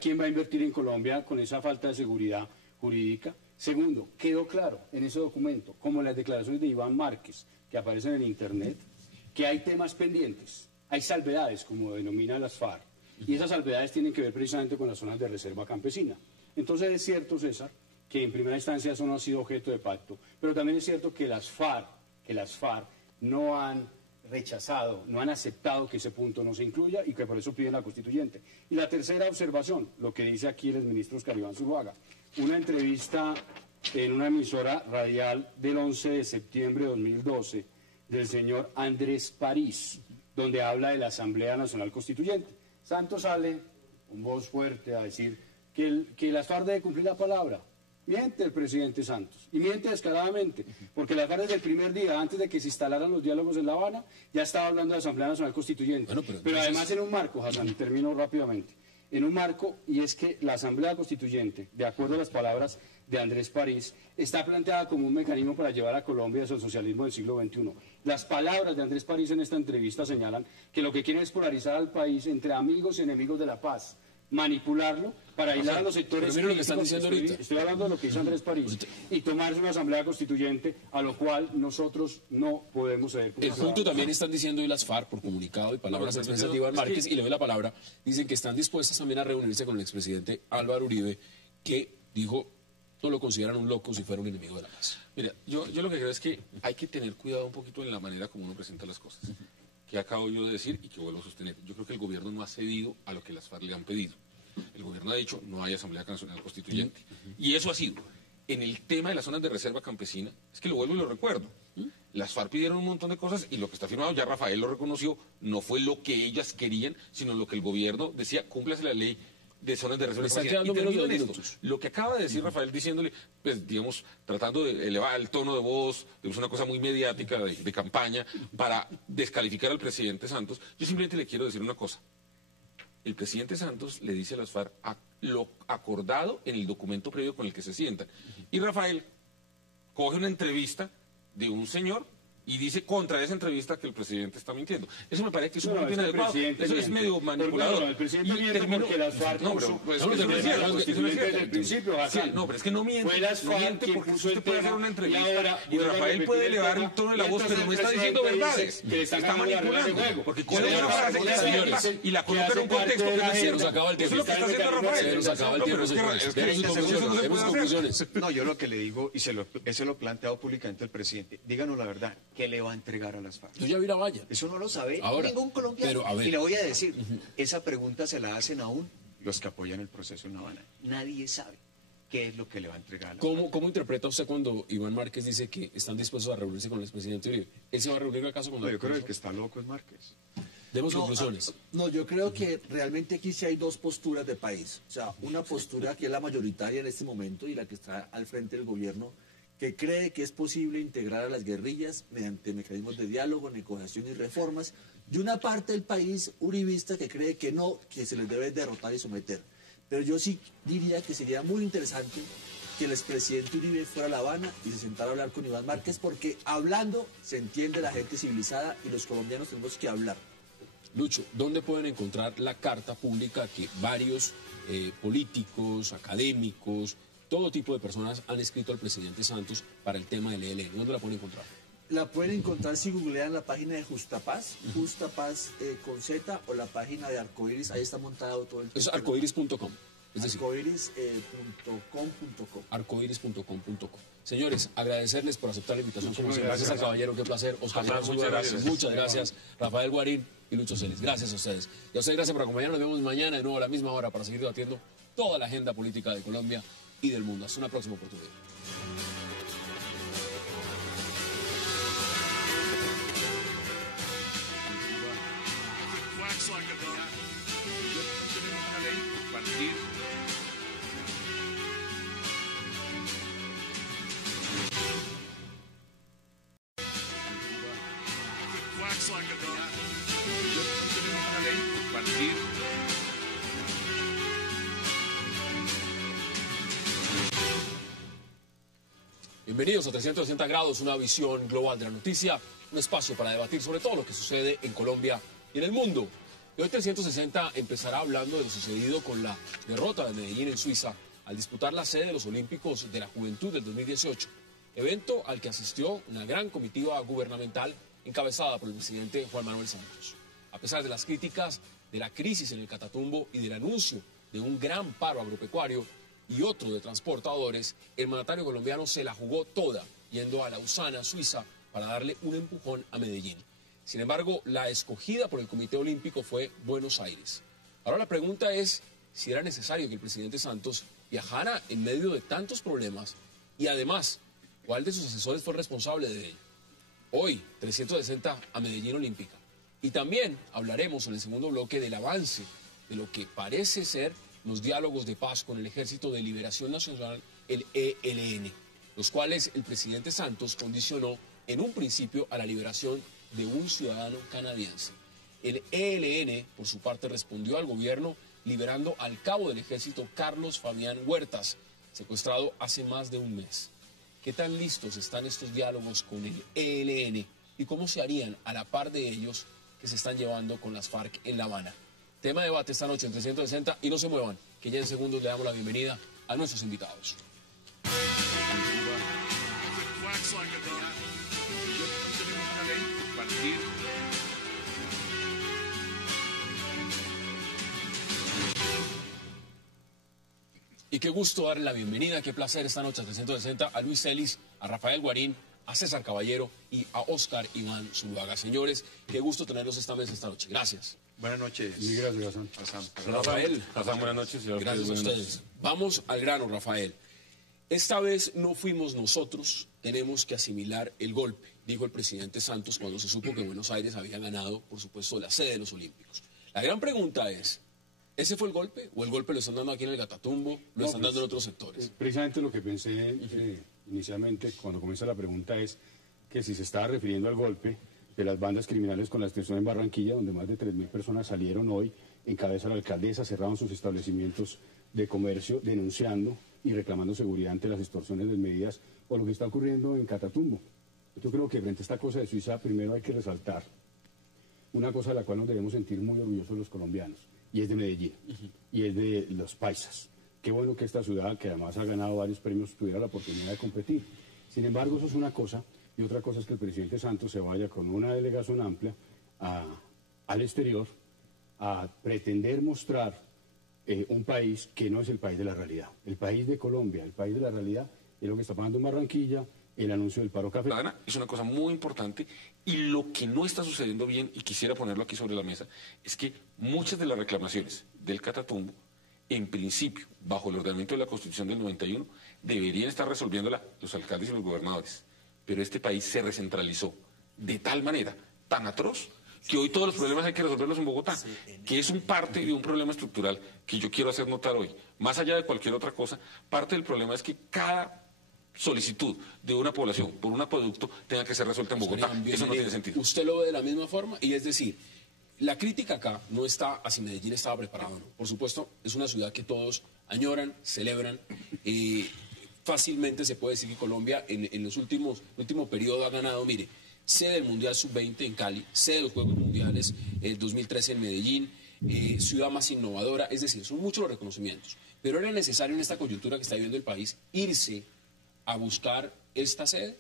¿Quién va a invertir en Colombia con esa falta de seguridad jurídica? Segundo, quedó claro en ese documento, como en las declaraciones de Iván Márquez, que aparecen en internet, que hay temas pendientes, hay salvedades, como denominan las FARC, y esas salvedades tienen que ver precisamente con las zonas de reserva campesina. Entonces es cierto, César, que en primera instancia eso no ha sido objeto de pacto, pero también es cierto que las FARC no han rechazado, no han aceptado que ese punto no se incluya y que por eso piden la constituyente. Y la tercera observación, lo que dice aquí el exministro Oscar Iván Zuluaga, una entrevista en una emisora radial del 11 de septiembre de 2012 del señor Andrés París, donde habla de la Asamblea Nacional Constituyente. Santos sale con voz fuerte a decir que las FARC debe cumplir la palabra. Miente el presidente Santos, y miente descaradamente, porque las FARC desde el primer día, antes de que se instalaran los diálogos en La Habana, ya estaba hablando de la Asamblea Nacional Constituyente. Bueno, pero además en un marco, Hassan, y termino rápidamente, en un marco, y es que la Asamblea Constituyente, de acuerdo a las palabras de Andrés París, está planteada como un mecanismo para llevar a Colombia hacia el socialismo del siglo XXI. Las palabras de Andrés París en esta entrevista señalan que lo que quieren es polarizar al país entre amigos y enemigos de la paz, manipularlo para aislar a los sectores lo que están diciendo ahorita. Estoy hablando de lo que hizo Andrés París y tomarse una asamblea constituyente a lo cual nosotros no podemos ceder. El punto también están diciendo hoy las FARC por comunicado y palabras expresas de Iván Márquez, y le doy la palabra, dicen que están dispuestas también a reunirse con el expresidente Álvaro Uribe, que dijo no lo consideran un loco si fuera un enemigo de la paz. Mira, yo lo que creo es que hay que tener cuidado un poquito en la manera como uno presenta las cosas, que acabo yo de decir y que vuelvo a sostener. Yo creo que el gobierno no ha cedido a lo que las FARC le han pedido. El gobierno ha dicho no hay Asamblea Nacional Constituyente. Y eso ha sido. En el tema de las zonas de reserva campesina, es que lo vuelvo y lo recuerdo. Las FARC pidieron un montón de cosas y lo que está firmado, ya Rafael lo reconoció, no fue lo que ellas querían, sino lo que el gobierno decía, cúmplase la ley de zonas de reserva campesina. Y termino en esto. Lo que acaba de decir Rafael diciéndole, pues digamos, tratando de elevar el tono de voz, de una cosa muy mediática de campaña, para descalificar al presidente Santos, yo simplemente le quiero decir una cosa. El presidente Santos le dice a las FARC lo acordado en el documento previo con el que se sientan. Y Rafael coge una entrevista de un señor y dice contra esa entrevista que el presidente está mintiendo. Eso me parece que es un poco inadecuado. Eso es medio manipulador. El presidente miente porque las FARC no, pero pues, no, desde el principio. No, pero es que no miente. Fue las no FARC miente quien porque puso usted el puede tema, hacer una y entrevista ahora y vuelve a Rafael repetir puede el elevar tema, el tono de y la voz, entonces pero no el está diciendo presidente verdades. dice que le están Está ganando las reglas de manipulando. juego. Porque Y coloca ahora una frase Rafael genérica dice y la que coloca en hace un contexto parte de que la no es agenda. cierto. Se acaba el tiempo. Eso es lo que está haciendo Rafael. Se nos acaba el tiempo, señores. Demos sus conclusiones. Demos sus conclusiones. No, yo lo que le digo, y eso lo ha planteado públicamente el presidente, díganos la verdad, ¿qué le va a entregar a las FARC? Yo ya vi la valla. Eso no lo sabe Ahora, ningún colombiano. pero, a ver. Y le voy a decir, esa pregunta se la hacen aún los que apoyan el proceso en La Habana. Nadie sabe qué es lo que le va a entregar a las FARC. ¿Cómo interpreta usted cuando Iván Márquez dice que están dispuestos a reunirse con el expresidente Uribe? ¿Él se va a reunir acaso con No, el yo creo que el que está loco es Márquez. Demos conclusiones. No, yo creo que realmente aquí sí hay dos posturas de país. O sea, una postura que es la mayoritaria en este momento y la que está al frente del gobierno, que cree que es posible integrar a las guerrillas mediante mecanismos de diálogo, negociación y reformas, y una parte del país uribista que cree que no, que se les debe derrotar y someter. Pero yo sí diría que sería muy interesante que el expresidente Uribe fuera a La Habana y se sentara a hablar con Iván Márquez, porque hablando se entiende la gente civilizada y los colombianos tenemos que hablar. Lucho, ¿dónde pueden encontrar la carta pública que varios políticos, académicos, todo tipo de personas han escrito al presidente Santos para el tema del ELN? ¿Dónde la pueden encontrar? La pueden encontrar si googlean la página de Justapaz, Justapaz con Z, o la página de Arcoiris, ahí está montado todo el Es tema. arcoiris.com. Es decir, arcoiris.com.co. arcoiris.com.co. Señores, agradecerles por aceptar la invitación. Como siempre, gracias al gracias. caballero, qué placer. Oscar Iván Zuluaga, muchas gracias. Rafael Guarín y Lucho Celis, gracias a ustedes. Y a ustedes, gracias por acompañarnos. Nos vemos mañana de nuevo a la misma hora para seguir debatiendo toda la agenda política de Colombia y del mundo. Hasta una próxima oportunidad. Tenemos una ley compartir. Tenemos una ley compartir. Bienvenidos a 360 grados, una visión global de la noticia, un espacio para debatir sobre todo lo que sucede en Colombia y en el mundo. Y hoy 360 empezará hablando de lo sucedido con la derrota de Medellín en Suiza al disputar la sede de los Olímpicos de la Juventud del 2018, evento al que asistió una gran comitiva gubernamental encabezada por el presidente Juan Manuel Santos. A pesar de las críticas de la crisis en el Catatumbo y del anuncio de un gran paro agropecuario y otro de transportadores, el mandatario colombiano se la jugó toda yendo a Lausana, Suiza, para darle un empujón a Medellín. Sin embargo, la escogida por el Comité Olímpico fue Buenos Aires. Ahora la pregunta es si era necesario que el presidente Santos viajara en medio de tantos problemas y además, ¿cuál de sus asesores fue responsable de ello? Hoy, 360 a Medellín Olímpica. Y también hablaremos en el segundo bloque del avance de lo que parece ser los diálogos de paz con el Ejército de Liberación Nacional, el ELN, los cuales el presidente Santos condicionó en un principio a la liberación de un ciudadano canadiense. El ELN, por su parte, respondió al gobierno liberando al cabo del ejército Carlos Fabián Huertas, secuestrado hace más de un mes. ¿Qué tan listos están estos diálogos con el ELN y cómo se harían a la par de ellos que se están llevando con las FARC en La Habana? Tema de debate esta noche en 360 y no se muevan, que ya en segundos le damos la bienvenida a nuestros invitados. Tenemos una ley compartir. Y qué gusto darle la bienvenida, qué placer esta noche a 360 a Luis Celis, a Rafael Guarín, a César Caballero y a Oscar Iván Zuluaga. Señores, qué gusto tenerlos esta mesa esta noche. Gracias. Buenas noches. Sí, gracias, Hassan. Rafael. Hassan, buenas noches. Gracias a ustedes. Vamos al grano, Rafael. Esta vez no fuimos nosotros, tenemos que asimilar el golpe, dijo el presidente Santos cuando se supo que Buenos Aires había ganado, por supuesto, la sede de los Olímpicos. La gran pregunta es, ¿ese fue el golpe o el golpe lo están dando aquí en el Catatumbo, lo están dando en otros sectores? Precisamente lo que pensé inicialmente cuando comienza la pregunta es que si se estaba refiriendo al golpe de las bandas criminales con la extensión en Barranquilla, donde más de 3.000 personas salieron hoy, en cabeza de la alcaldesa, cerraron sus establecimientos de comercio denunciando y reclamando seguridad ante las extorsiones desmedidas o lo que está ocurriendo en Catatumbo. Yo creo que frente a esta cosa de Suiza, primero hay que resaltar una cosa de la cual nos debemos sentir muy orgullosos los colombianos, y es de Medellín, y es de los paisas. Qué bueno que esta ciudad, que además ha ganado varios premios, tuviera la oportunidad de competir. Sin embargo, eso es una cosa, y otra cosa es que el presidente Santos se vaya con una delegación amplia al exterior a pretender mostrar un país que no es el país de la realidad. El país de Colombia, el país de la realidad, es lo que está pasando en Barranquilla, el anuncio del paro café. Es una cosa muy importante y lo que no está sucediendo bien, y quisiera ponerlo aquí sobre la mesa, es que muchas de las reclamaciones del Catatumbo, en principio, bajo el ordenamiento de la Constitución del 91, deberían estar resolviéndola los alcaldes y los gobernadores. Pero este país se recentralizó de tal manera, tan atroz, que hoy todos los problemas hay que resolverlos en Bogotá, que es un parte de un problema estructural que yo quiero hacer notar hoy. Más allá de cualquier otra cosa, parte del problema es que cada solicitud de una población por un acueducto tenga que ser resuelta en Bogotá. Eso no tiene sentido. Usted lo ve de la misma forma, y es decir, la crítica acá no está a si Medellín estaba preparado o no. Por supuesto, es una ciudad que todos añoran, celebran. Fácilmente se puede decir que Colombia en los último periodo ha ganado, mire, sede del Mundial Sub-20 en Cali, sede de los Juegos Mundiales, el 2013 en Medellín, ciudad más innovadora, es decir, son muchos los reconocimientos. Pero era necesario en esta coyuntura que está viviendo el país irse a buscar esta sede.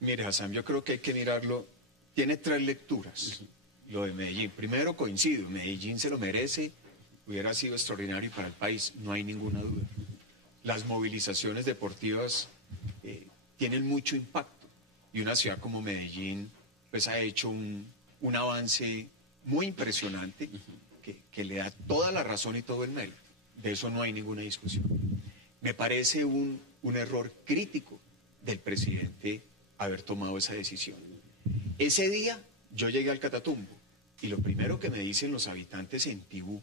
Mire, Hassan, yo creo que hay que mirarlo, tiene tres lecturas, lo de Medellín. Primero, coincido, Medellín se lo merece, hubiera sido extraordinario para el país, no hay ninguna duda. Las movilizaciones deportivas tienen mucho impacto. Y una ciudad como Medellín pues ha hecho un avance muy impresionante que le da toda la razón y todo el mérito. De eso no hay ninguna discusión. Me parece un error crítico del presidente haber tomado esa decisión. Ese día yo llegué al Catatumbo y lo primero que me dicen los habitantes en Tibú,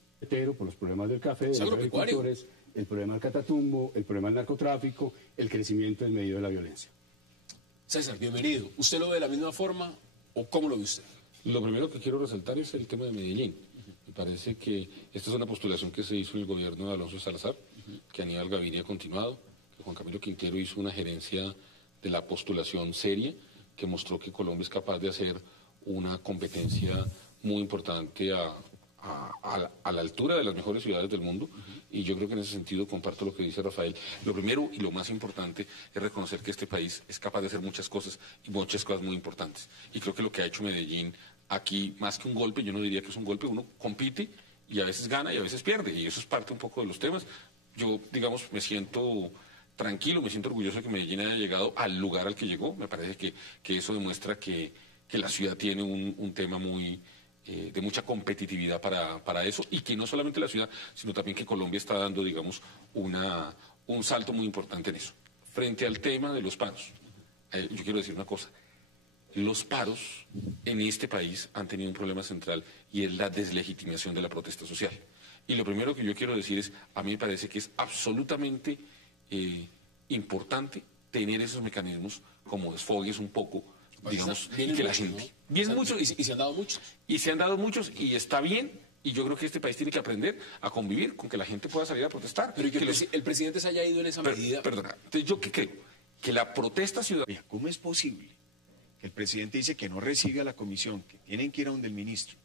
por los problemas del café, de los agricultores, el problema del Catatumbo, el problema del narcotráfico, el crecimiento en medio de la violencia. César, bienvenido. ¿Usted lo ve de la misma forma o cómo lo ve usted? Lo primero que quiero resaltar es el tema de Medellín. Me parece que esta es una postulación que se hizo en el gobierno de Alonso Salazar, que Aníbal Gaviria ha continuado, que Juan Camilo Quintero hizo una gerencia de la postulación seria, que mostró que Colombia es capaz de hacer una competencia muy importante a la altura de las mejores ciudades del mundo, y yo creo que en ese sentido comparto lo que dice Rafael. Lo primero y lo más importante es reconocer que este país es capaz de hacer muchas cosas, y muchas cosas muy importantes. Y creo que lo que ha hecho Medellín aquí, más que un golpe, yo no diría que es un golpe, uno compite y a veces gana y a veces pierde, y eso es parte un poco de los temas. Yo, digamos, me siento tranquilo, me siento orgulloso de que Medellín haya llegado al lugar al que llegó. Me parece que eso demuestra que la ciudad tiene un tema muy de mucha competitividad para eso, y que no solamente la ciudad, sino también que Colombia está dando, digamos, un salto muy importante en eso. Frente al tema de los paros, yo quiero decir una cosa. Los paros en este país han tenido un problema central, y es la deslegitimación de la protesta social. Y lo primero que yo quiero decir es, a mí me parece que es absolutamente importante tener esos mecanismos como desfogues un poco, digamos, y que la gente... ¿no? Vienen muchos y se han dado muchos. Y se han dado muchos, y está bien, y yo creo que este país tiene que aprender a convivir con que la gente pueda salir a protestar. Pero el presidente se haya ido en esa medida... Perdona, entonces ¿yo qué creo? Que la protesta ciudadana... ¿Cómo es posible que el presidente dice que no recibe a la comisión, que tienen que ir a donde el ministro,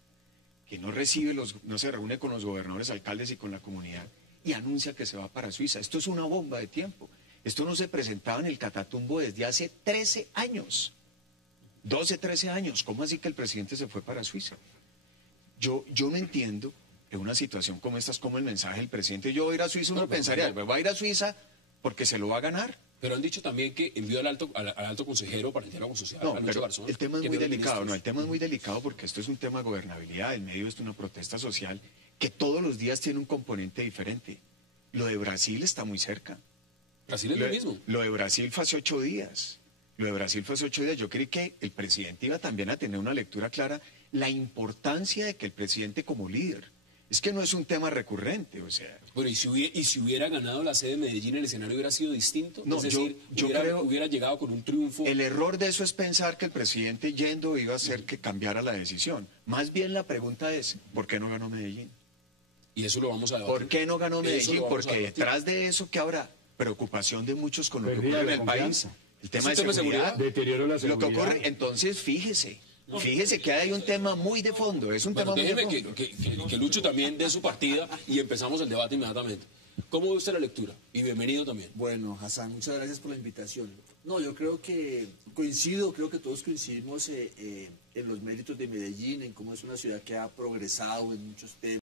que no recibe no se reúne con los gobernadores, alcaldes y con la comunidad, y anuncia que se va para Suiza? Esto es una bomba de tiempo. Esto no se presentaba en el Catatumbo desde hace 13 años. 12, 13 años. ¿Cómo así que el presidente se fue para Suiza? Yo no entiendo en una situación como esta es como el mensaje del presidente. Yo voy a ir a Suiza, uno pensaría, va a ir a Suiza porque se lo va a ganar. Pero han dicho también que envió al alto consejero para el diálogo social, No, a Lucho pero Garzón, el tema es que muy envió a los delicado, ministros. el tema es muy delicado porque esto es un tema de gobernabilidad, en medio de esto una protesta social que todos los días tiene un componente diferente. Lo de Brasil está muy cerca. Brasil es lo mismo. Lo de Brasil fue hace 8 días. Lo de Brasil fue hace 8 días. Yo creí que el presidente iba también a tener una lectura clara, la importancia de que el presidente como líder, es que no es un tema recurrente, o sea. Bueno, y si hubiera ganado la sede de Medellín, el escenario hubiera sido distinto. No, es decir, yo hubiera, creo- hubiera llegado con un triunfo. El error de eso es pensar que el presidente yendo iba a hacer que cambiara la decisión. Más bien la pregunta es, ¿por qué no ganó Medellín? Y eso lo vamos a debatir. ¿Por qué no ganó Eso Medellín? lo vamos a Porque debatir. detrás de eso que habrá preocupación de muchos con lo que Pérdida ocurre de en el país. confianza. El tema ¿Es de un tema de seguridad. seguridad? Deterioro de la Lo que seguridad. ocurre, entonces fíjese que hay un tema muy de fondo. Es un Bueno, tema muy de déjeme fondo. que Lucho también dé su partida y empezamos el debate inmediatamente. ¿Cómo ve usted la lectura? Y bienvenido también. Bueno, Hassan, muchas gracias por la invitación. No, yo creo que creo que todos coincidimos en los méritos de Medellín, en cómo es una ciudad que ha progresado en muchos temas.